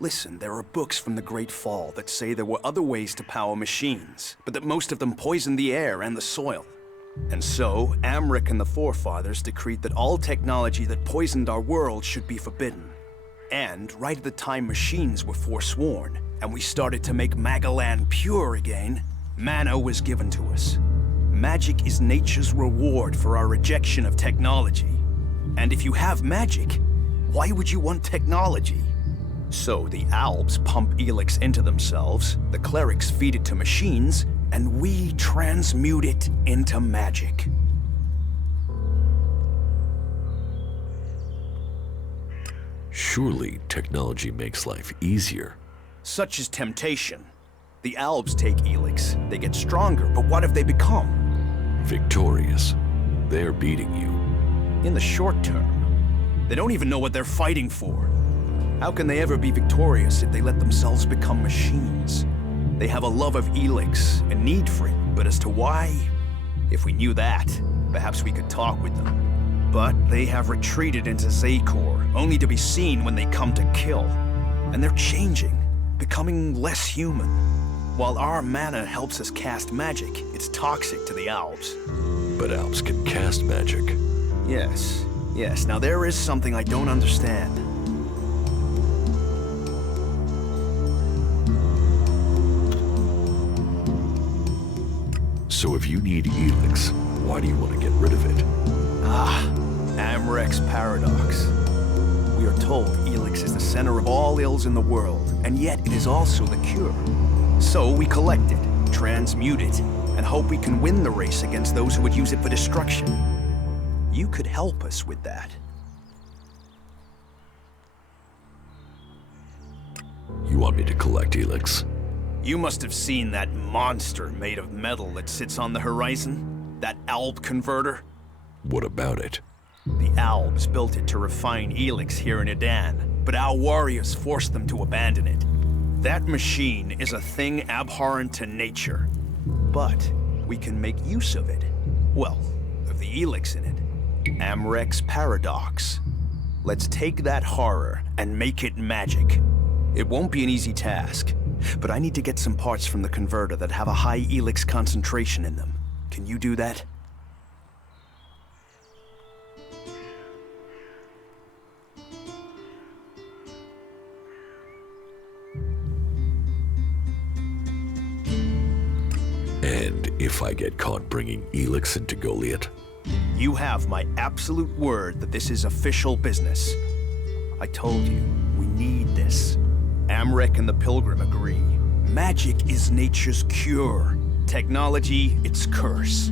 Listen, there are books from the Great Fall that say there were other ways to power machines, but that most of them poisoned the air and the soil. And so, Amric and the Forefathers decreed that all technology that poisoned our world should be forbidden. And right at the time machines were forsworn, and we started to make Magalan pure again, mana was given to us. Magic is nature's reward for our rejection of technology. And if you have magic, why would you want technology? So the Albs pump Elex into themselves, the clerics feed it to machines, and we transmute it into magic. Surely technology makes life easier. Such is temptation. The Albs take Elex, they get stronger, but what have they become? Victorious. They're beating you. In the short term. They don't even know what they're fighting for. How can they ever be victorious if they let themselves become machines? They have a love of Elex, a need for it, but as to why? If we knew that, perhaps we could talk with them. But they have retreated into Zakor, only to be seen when they come to kill. And they're changing, becoming less human. While our mana helps us cast magic, it's toxic to the Albs. But Albs can cast magic. Yes. Now there is something I don't understand. So if you need Elex, why do you want to get rid of it? Amrek's paradox. We are told Elex is the center of all ills in the world, and yet it is also the cure. So we collect it, transmute it, and hope we can win the race against those who would use it for destruction. You could help us with that. You want me to collect Elex? You must have seen that monster made of metal that sits on the horizon? That Alb converter? What about it? The Albs built it to refine Elex here in Edan, but our warriors forced them to abandon it. That machine is a thing abhorrent to nature. But we can make use of it. Well, of the Elex in it. Amrek's paradox. Let's take that horror and make it magic. It won't be an easy task, but I need to get some parts from the converter that have a high Elex concentration in them. Can you do that? And if I get caught bringing Elex into Goliath? You have my absolute word that this is official business. I told you, we need this. Amrek and the Pilgrim agree. Magic is nature's cure. Technology, its curse.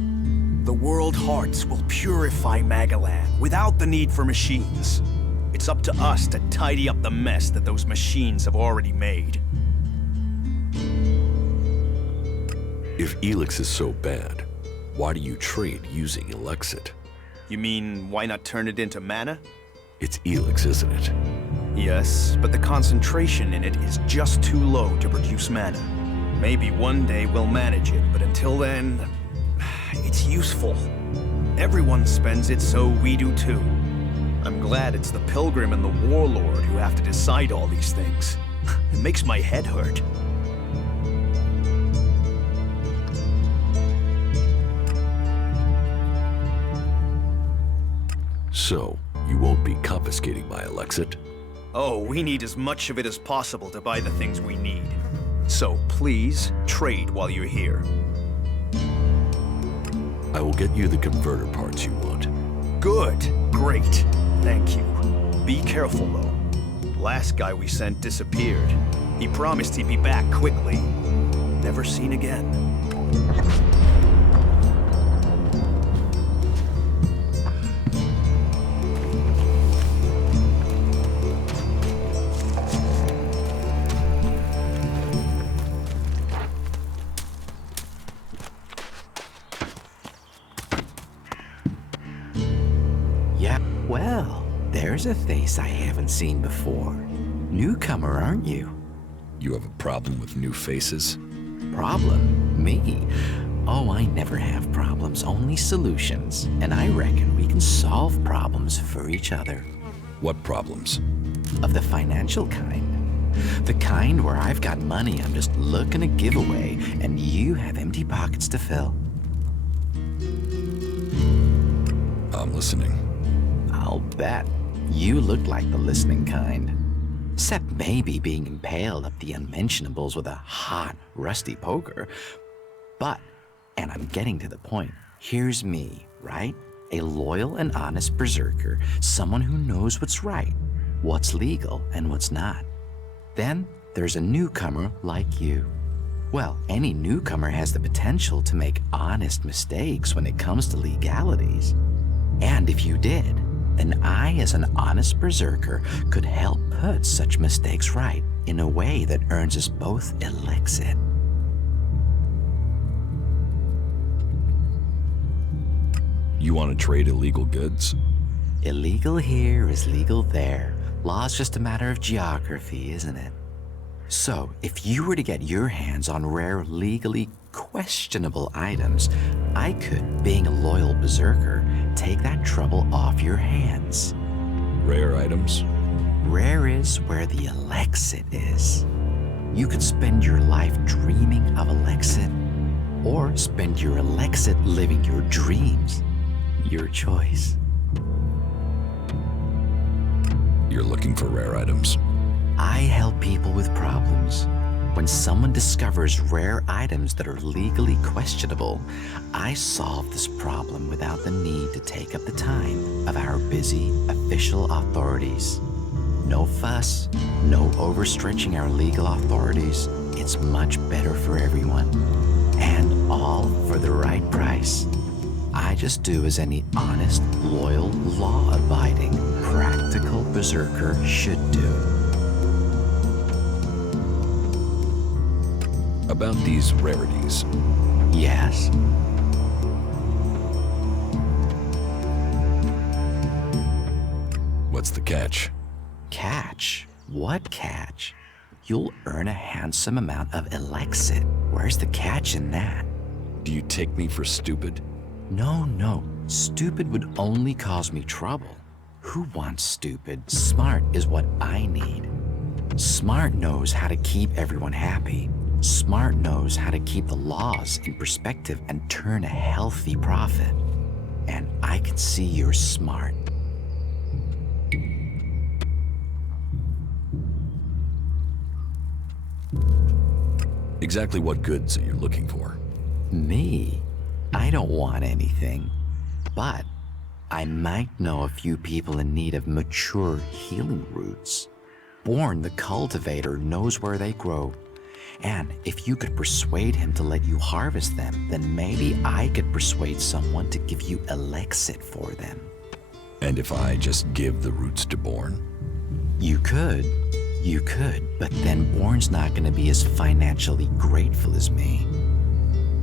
The world hearts will purify Magalan without the need for machines. It's up to us to tidy up the mess that those machines have already made. If Elex is so bad, why do you trade using Elexit? You mean, why not turn it into mana? It's Elex, isn't it? Yes, but the concentration in it is just too low to produce mana. Maybe one day we'll manage it, but until then, it's useful. Everyone spends it, so we do too. I'm glad it's the Pilgrim and the Warlord who have to decide all these things. It makes my head hurt. So, you won't be confiscating my Elexit? Oh, we need as much of it as possible to buy the things we need. So please, trade while you're here. I will get you the converter parts you want. Good. Great. Thank you. Be careful, though. Last guy we sent disappeared. He promised he'd be back quickly. Never seen again. Well, there's a face I haven't seen before. Newcomer, aren't you? You have a problem with new faces? Problem? Me? Oh, I never have problems, only solutions. And I reckon we can solve problems for each other. What problems? Of the financial kind. The kind where I've got money I'm just looking to give away, and you have empty pockets to fill. I'm listening. I'll bet. You look like the listening kind. Except maybe being impaled up the unmentionables with a hot, rusty poker. But, and I'm getting to the point, here's me, right? A loyal and honest berserker, someone who knows what's right, what's legal and what's not. Then there's a newcomer like you. Well, any newcomer has the potential to make honest mistakes when it comes to legalities. And if you did, then I, as an honest berserker, could help put such mistakes right in a way that earns us both Elexit. You want to trade illegal goods? Illegal here is legal there. Law's just a matter of geography, isn't it? So, if you were to get your hands on rare, legally questionable items, I could, being a loyal berserker, take that trouble off your hands. Rare items? Rare is where the Elexit is. You could spend your life dreaming of Elexit, or spend your Elexit living your dreams. Your choice. You're looking for rare items? I help people with problems. When someone discovers rare items that are legally questionable, I solve this problem without the need to take up the time of our busy official authorities. No fuss, no overstretching our legal authorities. It's much better for everyone. And all for the right price. I just do as any honest, loyal, law-abiding, practical berserker should do. About these rarities. Yes? What's the catch? Catch? What catch? You'll earn a handsome amount of Elexit. Where's the catch in that? Do you take me for stupid? No. Stupid would only cause me trouble. Who wants stupid? Smart is what I need. Smart knows how to keep everyone happy. Smart knows how to keep the laws in perspective and turn a healthy profit. And I can see you're smart. Exactly what goods are you looking for? Me? I don't want anything. But I might know a few people in need of mature healing roots. Born, the cultivator, knows where they grow. And if you could persuade him to let you harvest them, then maybe I could persuade someone to give you Elex for them. And if I just give the roots to Born? You could, but then Born's not going to be as financially grateful as me.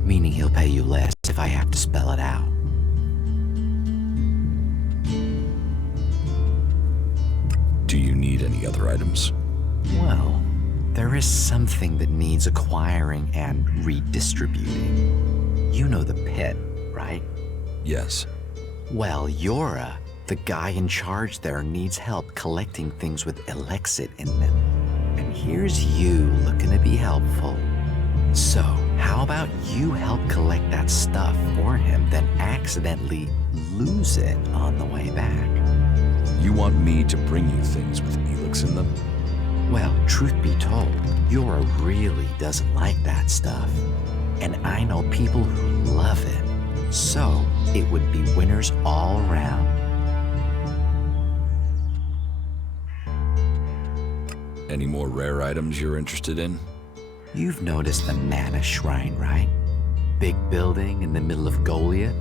Meaning he'll pay you less if I have to spell it out. Do you need any other items? Well, there is something that needs acquiring and redistributing. You know the pit, right? Yes. Well, Yora, the guy in charge there, needs help collecting things with Elexit in them. And here's you looking to be helpful. So, how about you help collect that stuff for him, then accidentally lose it on the way back? You want me to bring you things with Elex in them? Well, truth be told, Yora really doesn't like that stuff. And I know people who love it. So, it would be winners all around. Any more rare items you're interested in? You've noticed the Mana Shrine, right? Big building in the middle of Goliath?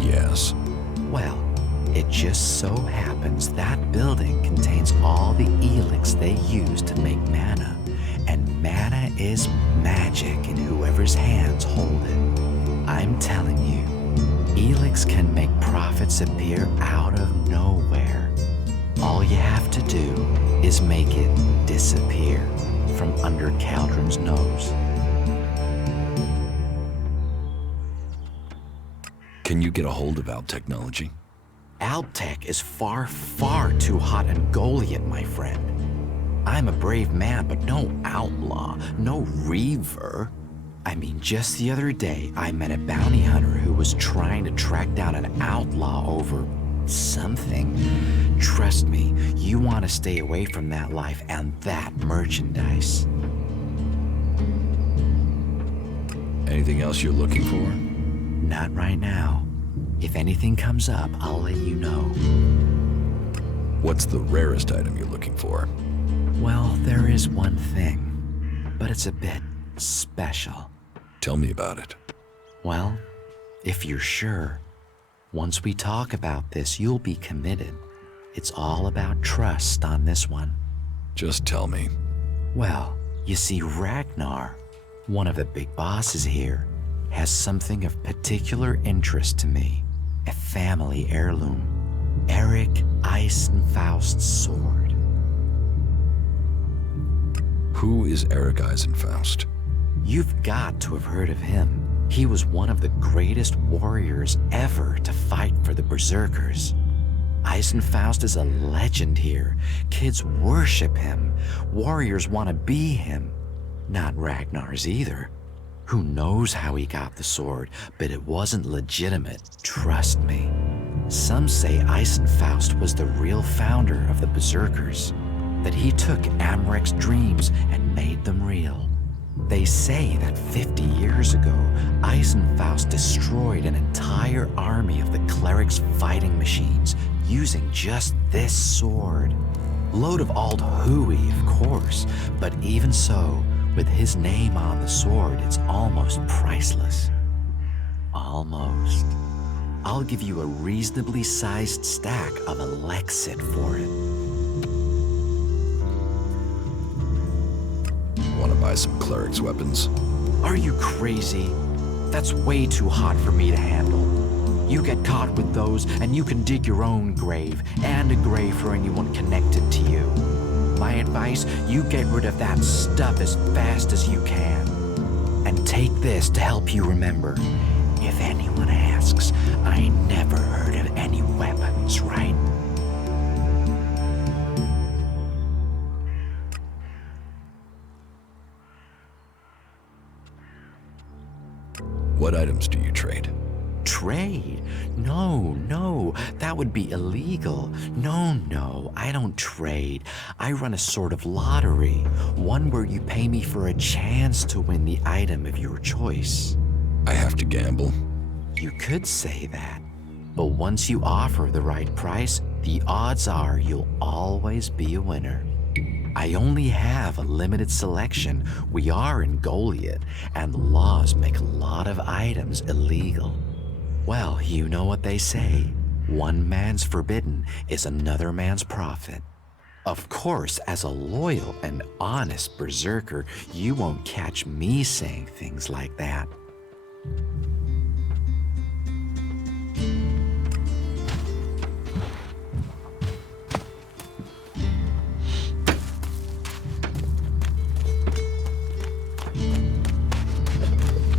Yes. Well, it just so happens that building contains all the Elex they use to make mana. And mana is magic in whoever's hands hold it. I'm telling you, Elex can make profits appear out of nowhere. All you have to do is make it disappear from under Caldron's nose. Can you get a hold of Alp technology? Alptech is far, far too hot and Goliath, my friend. I'm a brave man, but no outlaw, no reaver. I mean, just the other day, I met a bounty hunter who was trying to track down an outlaw over something. Trust me, you want to stay away from that life and that merchandise. Anything else you're looking for? Not right now. If anything comes up, I'll let you know. What's the rarest item you're looking for? Well, there is one thing, but it's a bit special. Tell me about it. Well, if you're sure, once we talk about this, you'll be committed. It's all about trust on this one. Just tell me. Well, you see, Ragnar, one of the big bosses here, has something of particular interest to me. A family heirloom. Eric Eisenfaust's sword. Who is Eric Eisenfaust? You've got to have heard of him. He was one of the greatest warriors ever to fight for the Berserkers. Eisenfaust is a legend here. Kids worship him. Warriors want to be him. Not Ragnar's either. Who knows how he got the sword, but it wasn't legitimate, trust me. Some say Eisenfaust was the real founder of the Berserkers, that he took Amrek's dreams and made them real. They say that 50 years ago, Eisenfaust destroyed an entire army of the clerics' fighting machines using just this sword. Load of old hooey, of course, but even so, with his name on the sword, it's almost priceless. Almost. I'll give you a reasonably sized stack of Elexit for it. Want to buy some cleric's weapons? Are you crazy? That's way too hot for me to handle. You get caught with those, and you can dig your own grave, and a grave for anyone connected to you. My advice, you get rid of that stuff as fast as you can. And take this to help you remember. If anyone asks, I never heard of any weapons, right? What items do you trade? Trade? No, that would be illegal. No, I don't trade. I run a sort of lottery, one where you pay me for a chance to win the item of your choice. I have to gamble? You could say that, but once you offer the right price, the odds are you'll always be a winner. I only have a limited selection. We are in Goliath, and the laws make a lot of items illegal. Well, you know what they say. One man's forbidden is another man's profit. Of course, as a loyal and honest berserker, you won't catch me saying things like that.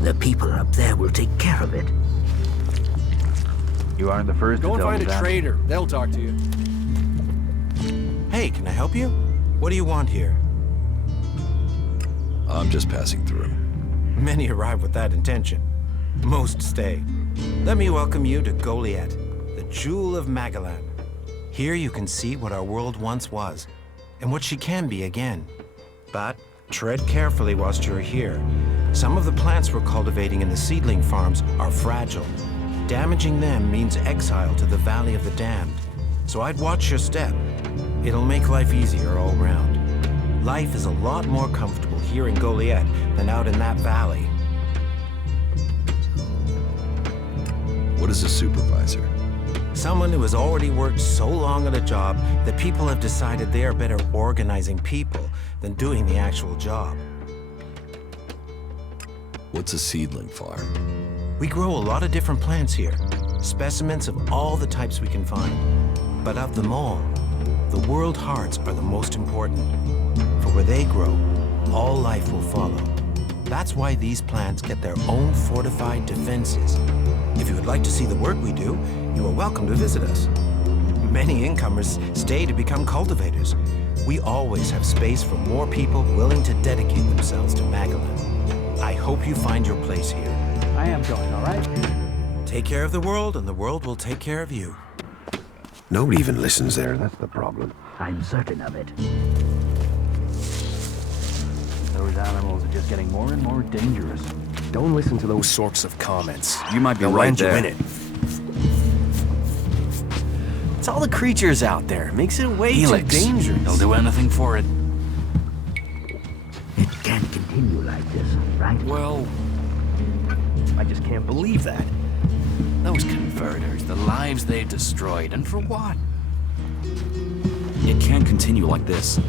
The people up there will take care of it. You aren't the first Go to and tell find me a that. trader. They'll talk to you. Hey, can I help you? What do you want here? I'm just passing through. Many arrive with that intention. Most stay. Let me welcome you to Goliath, the jewel of Magellan. Here you can see what our world once was, and what she can be again. But tread carefully whilst you're here. Some of the plants we're cultivating in the seedling farms are fragile. Damaging them means exile to the Valley of the Damned. So I'd watch your step. It'll make life easier all round. Life is a lot more comfortable here in Goliath than out in that valley. What is a supervisor? Someone who has already worked so long at a job that people have decided they are better organizing people than doing the actual job. What's a seedling farm? We grow a lot of different plants here, specimens of all the types we can find. But of them all, the world hearts are the most important. For where they grow, all life will follow. That's why these plants get their own fortified defenses. If you would like to see the work we do, you are welcome to visit us. Many incomers stay to become cultivators. We always have space for more people willing to dedicate themselves to Magellan. I hope you find your place here. I am going, all right? Take care of the world, and the world will take care of you. Nobody even listens there, that's the problem. I'm certain of it. Those animals are just getting more and more dangerous. Don't listen to those sorts of comments. You might be They'll right land you there. in it. It's all the creatures out there. Makes it way too Elex. dangerous. They'll do anything for it. It can't continue like this, right? Well, I just can't believe that. Those converters, the lives they've destroyed, and for what? It can't continue like this.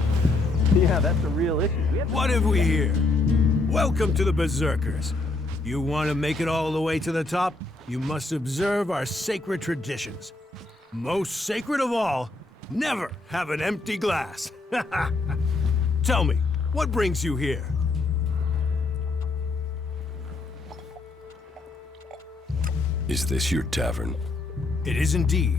Yeah, that's a real issue. What have we here? Welcome to the Berserkers. You want to make it all the way to the top? You must observe our sacred traditions. Most sacred of all, never have an empty glass. Tell me, what brings you here? Is this your tavern? It is indeed.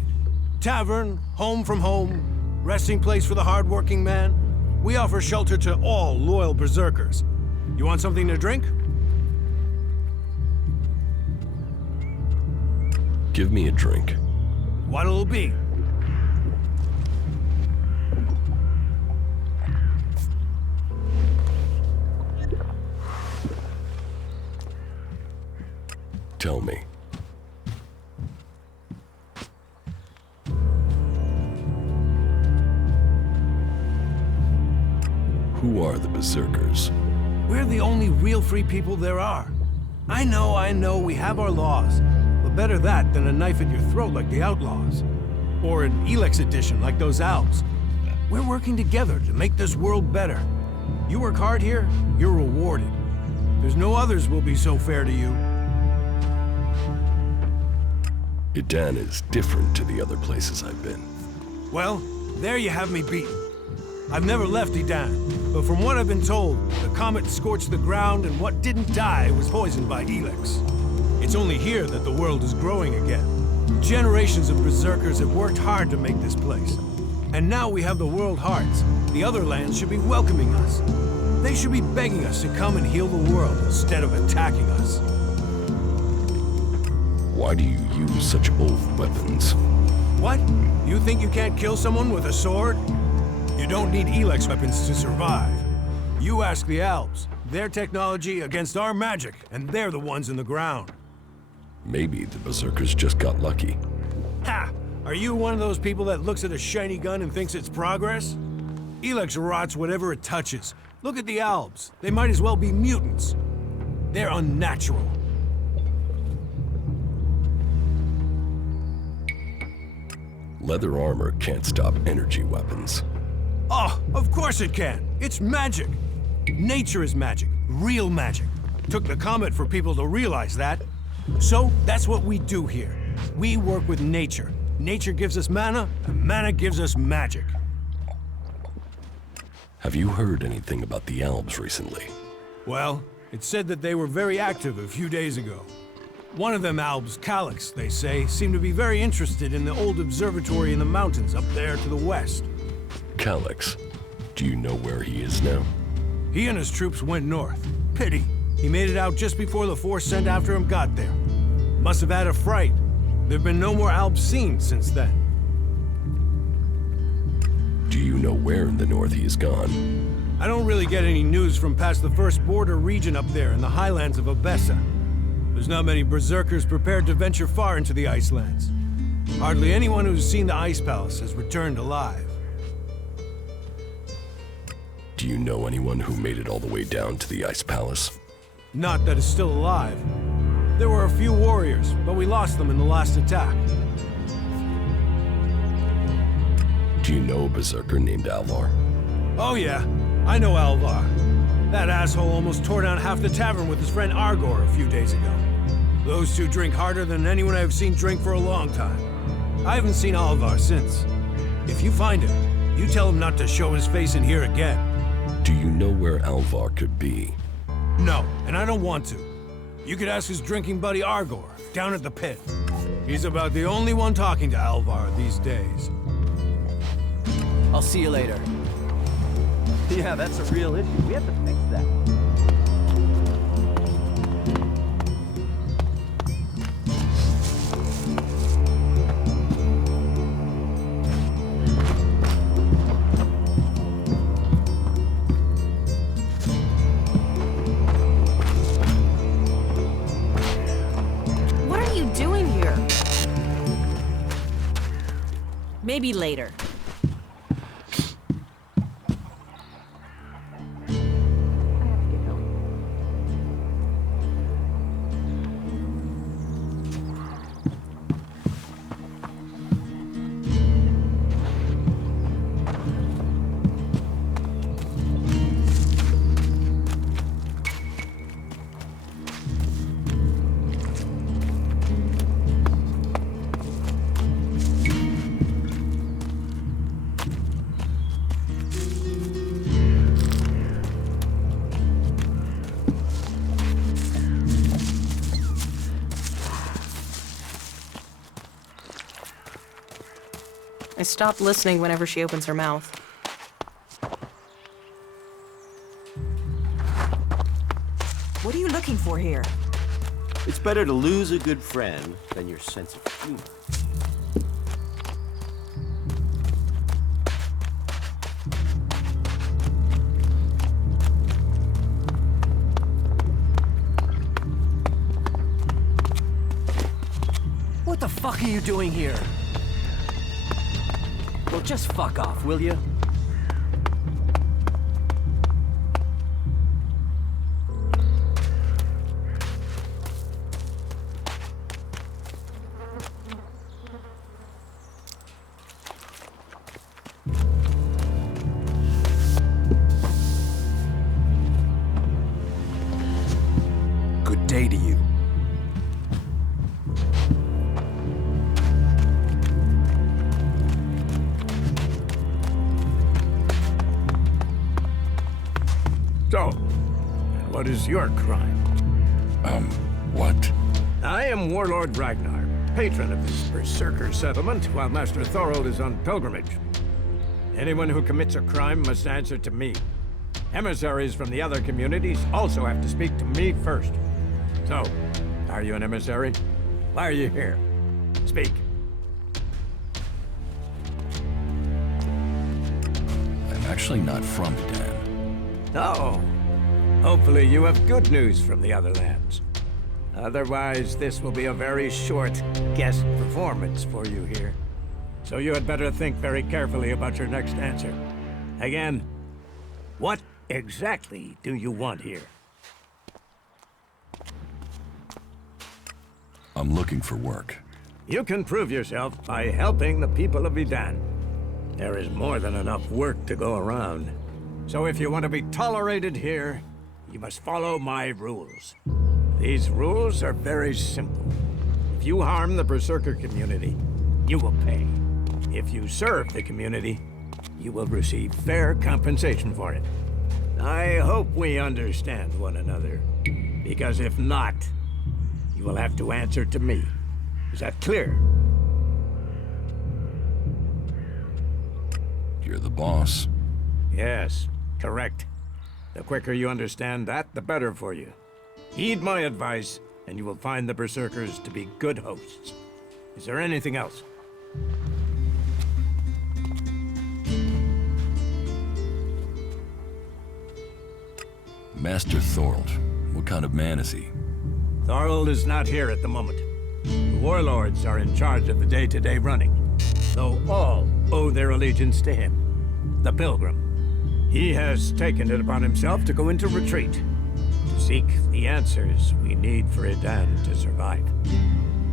Tavern, home from home, resting place for the hard-working man. We offer shelter to all loyal berserkers. You want something to drink? Give me a drink. What'll it be? Tell me. Who are the Berserkers? We're the only real free people there are. I know, we have our laws. But better that than a knife at your throat like the outlaws. Or an Elex edition like those Alps. We're working together to make this world better. You work hard here, you're rewarded. There's no others will be so fair to you. Idan is different to the other places I've been. Well, there you have me beaten. I've never left Idan, but from what I've been told, the comet scorched the ground and what didn't die was poisoned by Elex. It's only here that the world is growing again. Generations of berserkers have worked hard to make this place. And now we have the world hearts. The other lands should be welcoming us. They should be begging us to come and heal the world instead of attacking us. Why do you use such old weapons? What? You think you can't kill someone with a sword? You don't need Elex weapons to survive. You ask the Alps. Their technology against our magic, and they're the ones in the ground. Maybe the Berserkers just got lucky. Ha! Are you one of those people that looks at a shiny gun and thinks it's progress? Elex rots whatever it touches. Look at the Albs. They might as well be mutants. They're unnatural. Leather armor can't stop energy weapons. Oh, of course it can. It's magic. Nature is magic. Real magic. Took the comet for people to realize that. So, that's what we do here. We work with nature. Nature gives us mana, and mana gives us magic. Have you heard anything about the Albs recently? Well, it's said that they were very active a few days ago. One of them Albs, Calix, they say, seemed to be very interested in the old observatory in the mountains up there to the west. Calix, do you know where he is now? He and his troops went north. Pity. He made it out just before the force sent after him got there. Must have had a fright. There've been no more Albs seen since then. Do you know where in the north he is gone? I don't really get any news from past the first border region up there in the highlands of Abessa. There's not many berserkers prepared to venture far into the Icelands. Hardly anyone who's seen the Ice Palace has returned alive. Do you know anyone who made it all the way down to the Ice Palace? Not that is still alive. There were a few warriors, but we lost them in the last attack. Do you know a berserker named Alvar? Oh yeah, I know Alvar. That asshole almost tore down half the tavern with his friend Argor a few days ago. Those two drink harder than anyone I've seen drink for a long time. I haven't seen Alvar since. If you find him, you tell him not to show his face in here again. Do you know where Alvar could be? No, and I don't want to. You could ask his drinking buddy Argor, down at the pit. He's about the only one talking to Alvar these days. I'll see you later. Yeah, that's a real issue. We have to fix that. What are you doing here? Maybe later. I stop listening whenever she opens her mouth. What are you looking for here? It's better to lose a good friend than your sense of humor. What the fuck are you doing here? Well, just fuck off, will you? Good day to you. So, and what is your crime? What? I am Warlord Ragnar, patron of this berserker settlement, while Master Thorold is on pilgrimage. Anyone who commits a crime must answer to me. Emissaries from the other communities also have to speak to me first. So, are you an emissary? Why are you here? Speak. I'm actually not from Dan. Oh, hopefully you have good news from the other lands. Otherwise, this will be a very short guest performance for you here. So you had better think very carefully about your next answer. Again, what exactly do you want here? I'm looking for work. You can prove yourself by helping the people of Edan. There is more than enough work to go around. So if you want to be tolerated here, you must follow my rules. These rules are very simple. If you harm the Berserker community, you will pay. If you serve the community, you will receive fair compensation for it. I hope we understand one another, because if not, you will have to answer to me. Is that clear? You're the boss. Yes, correct. The quicker you understand that, the better for you. Heed my advice, and you will find the Berserkers to be good hosts. Is there anything else? Master Thorold. What kind of man is he? Thorold is not here at the moment. The warlords are in charge of the day-to-day running, though all owe their allegiance to him, the Pilgrim. He has taken it upon himself to go into retreat, to seek the answers we need for Edan to survive.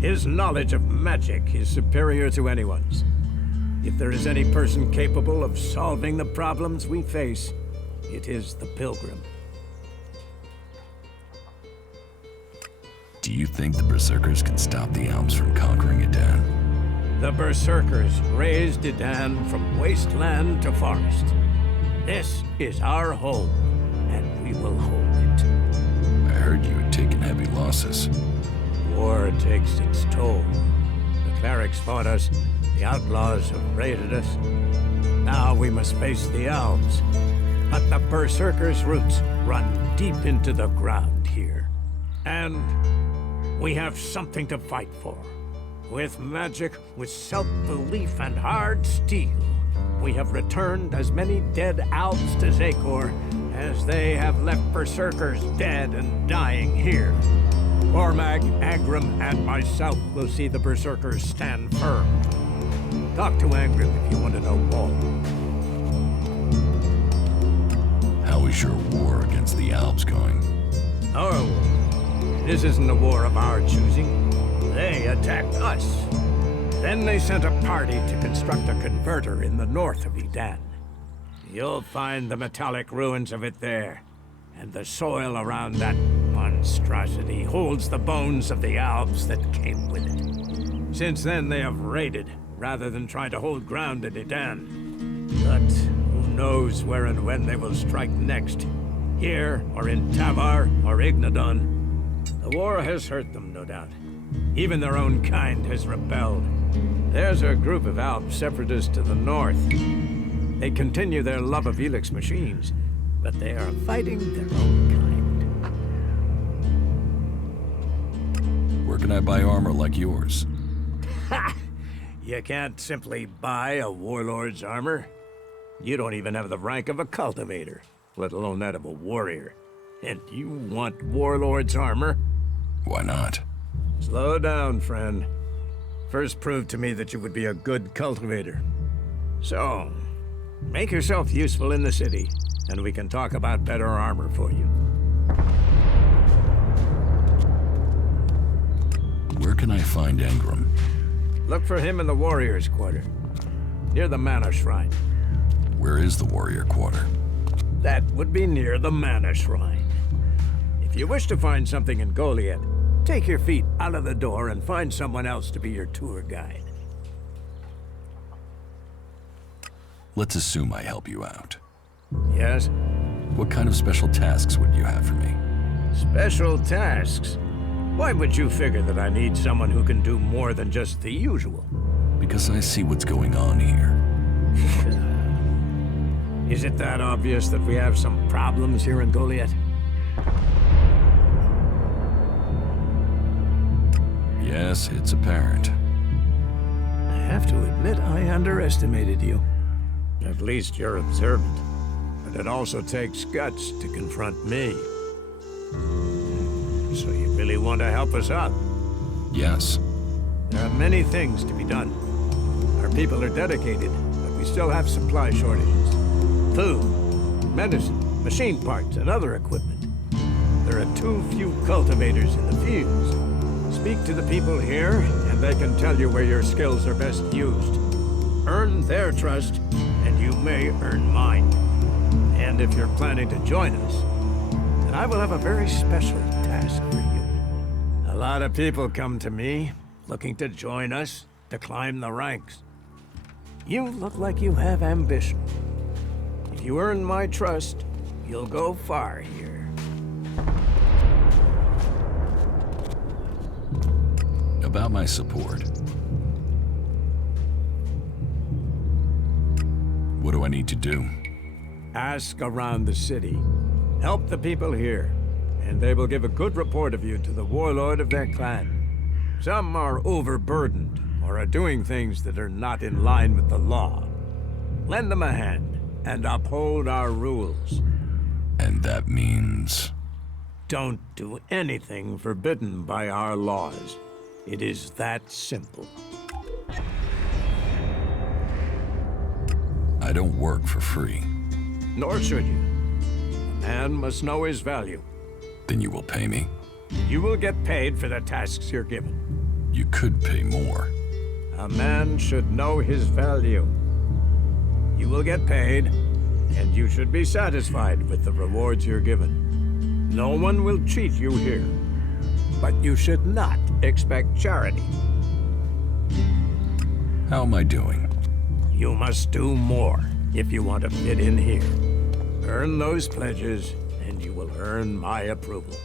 His knowledge of magic is superior to anyone's. If there is any person capable of solving the problems we face, it is the Pilgrim. Do you think the Berserkers can stop the Alps from conquering Edan? The Berserkers raised Edan from wasteland to forest. This is our home, and we will hold it. I heard you had taken heavy losses. War takes its toll. The clerics fought us, the outlaws have raided us. Now we must face the elves. But the Berserkers' roots run deep into the ground here. And we have something to fight for. With magic, with self-belief and hard steel, we have returned as many dead elves to Zakor as they have left Berserkers dead and dying here. Cormac, Angram, and myself will see the Berserkers stand firm. Talk to Angram if you want to know more. How is your war against the Alps going? Our war. This isn't a war of our choosing. They attacked us. Then they sent a party to construct a converter in the north of Edan. You'll find the metallic ruins of it there. And the soil around that monstrosity holds the bones of the elves that came with it. Since then, they have raided, rather than try to hold ground in Edan. But who knows where and when they will strike next? Here, or in Tavar, or Ignadon. The war has hurt them, no doubt. Even their own kind has rebelled. There's a group of Alp separatists to the north. They continue their love of Elex machines, but they are fighting their own kind. Where can I buy armor like yours? Ha! You can't simply buy a warlord's armor. You don't even have the rank of a cultivator, let alone that of a warrior. And you want warlord's armor? Why not? Slow down, friend. First prove to me that you would be a good cultivator. So, make yourself useful in the city, and we can talk about better armor for you. Where can I find Angram? Look for him in the Warrior's Quarter, near the Mana Shrine. Where is the Warrior Quarter? That would be near the Mana Shrine. If you wish to find something in Goliath, take your feet out of the door and find someone else to be your tour guide. Let's assume I help you out. Yes? What kind of special tasks would you have for me? Special tasks? Why would you figure that I need someone who can do more than just the usual? Because I see what's going on here. Is it that obvious that we have some problems here in Goliath? Yes, it's apparent. I have to admit I underestimated you. At least you're observant. But it also takes guts to confront me. So you really want to help us out? Yes. There are many things to be done. Our people are dedicated, but we still have supply shortages. food, medicine, machine parts, and other equipment. There are too few cultivators in the fields. Speak to the people here, and they can tell you where your skills are best used. Earn their trust, and you may earn mine. And if you're planning to join us, then I will have a very special task for you. A lot of people come to me, looking to join us, to climb the ranks. You look like you have ambition. If you earn my trust, you'll go far here. About my support. What do I need to do? Ask around the city. Help the people here, and they will give a good report of you to the warlord of their clan. Some are overburdened, or are doing things that are not in line with the law. Lend them a hand, and uphold our rules. And that means... Don't do anything forbidden by our laws. It is that simple. I don't work for free. Nor should you. A man must know his value. Then you will pay me? You will get paid for the tasks you're given. You could pay more. A man should know his value. You will get paid, and you should be satisfied with the rewards you're given. No one will cheat you here, but you should not expect charity. How am I doing? You must do more if you want to fit in here. Earn those pledges, and you will earn my approval.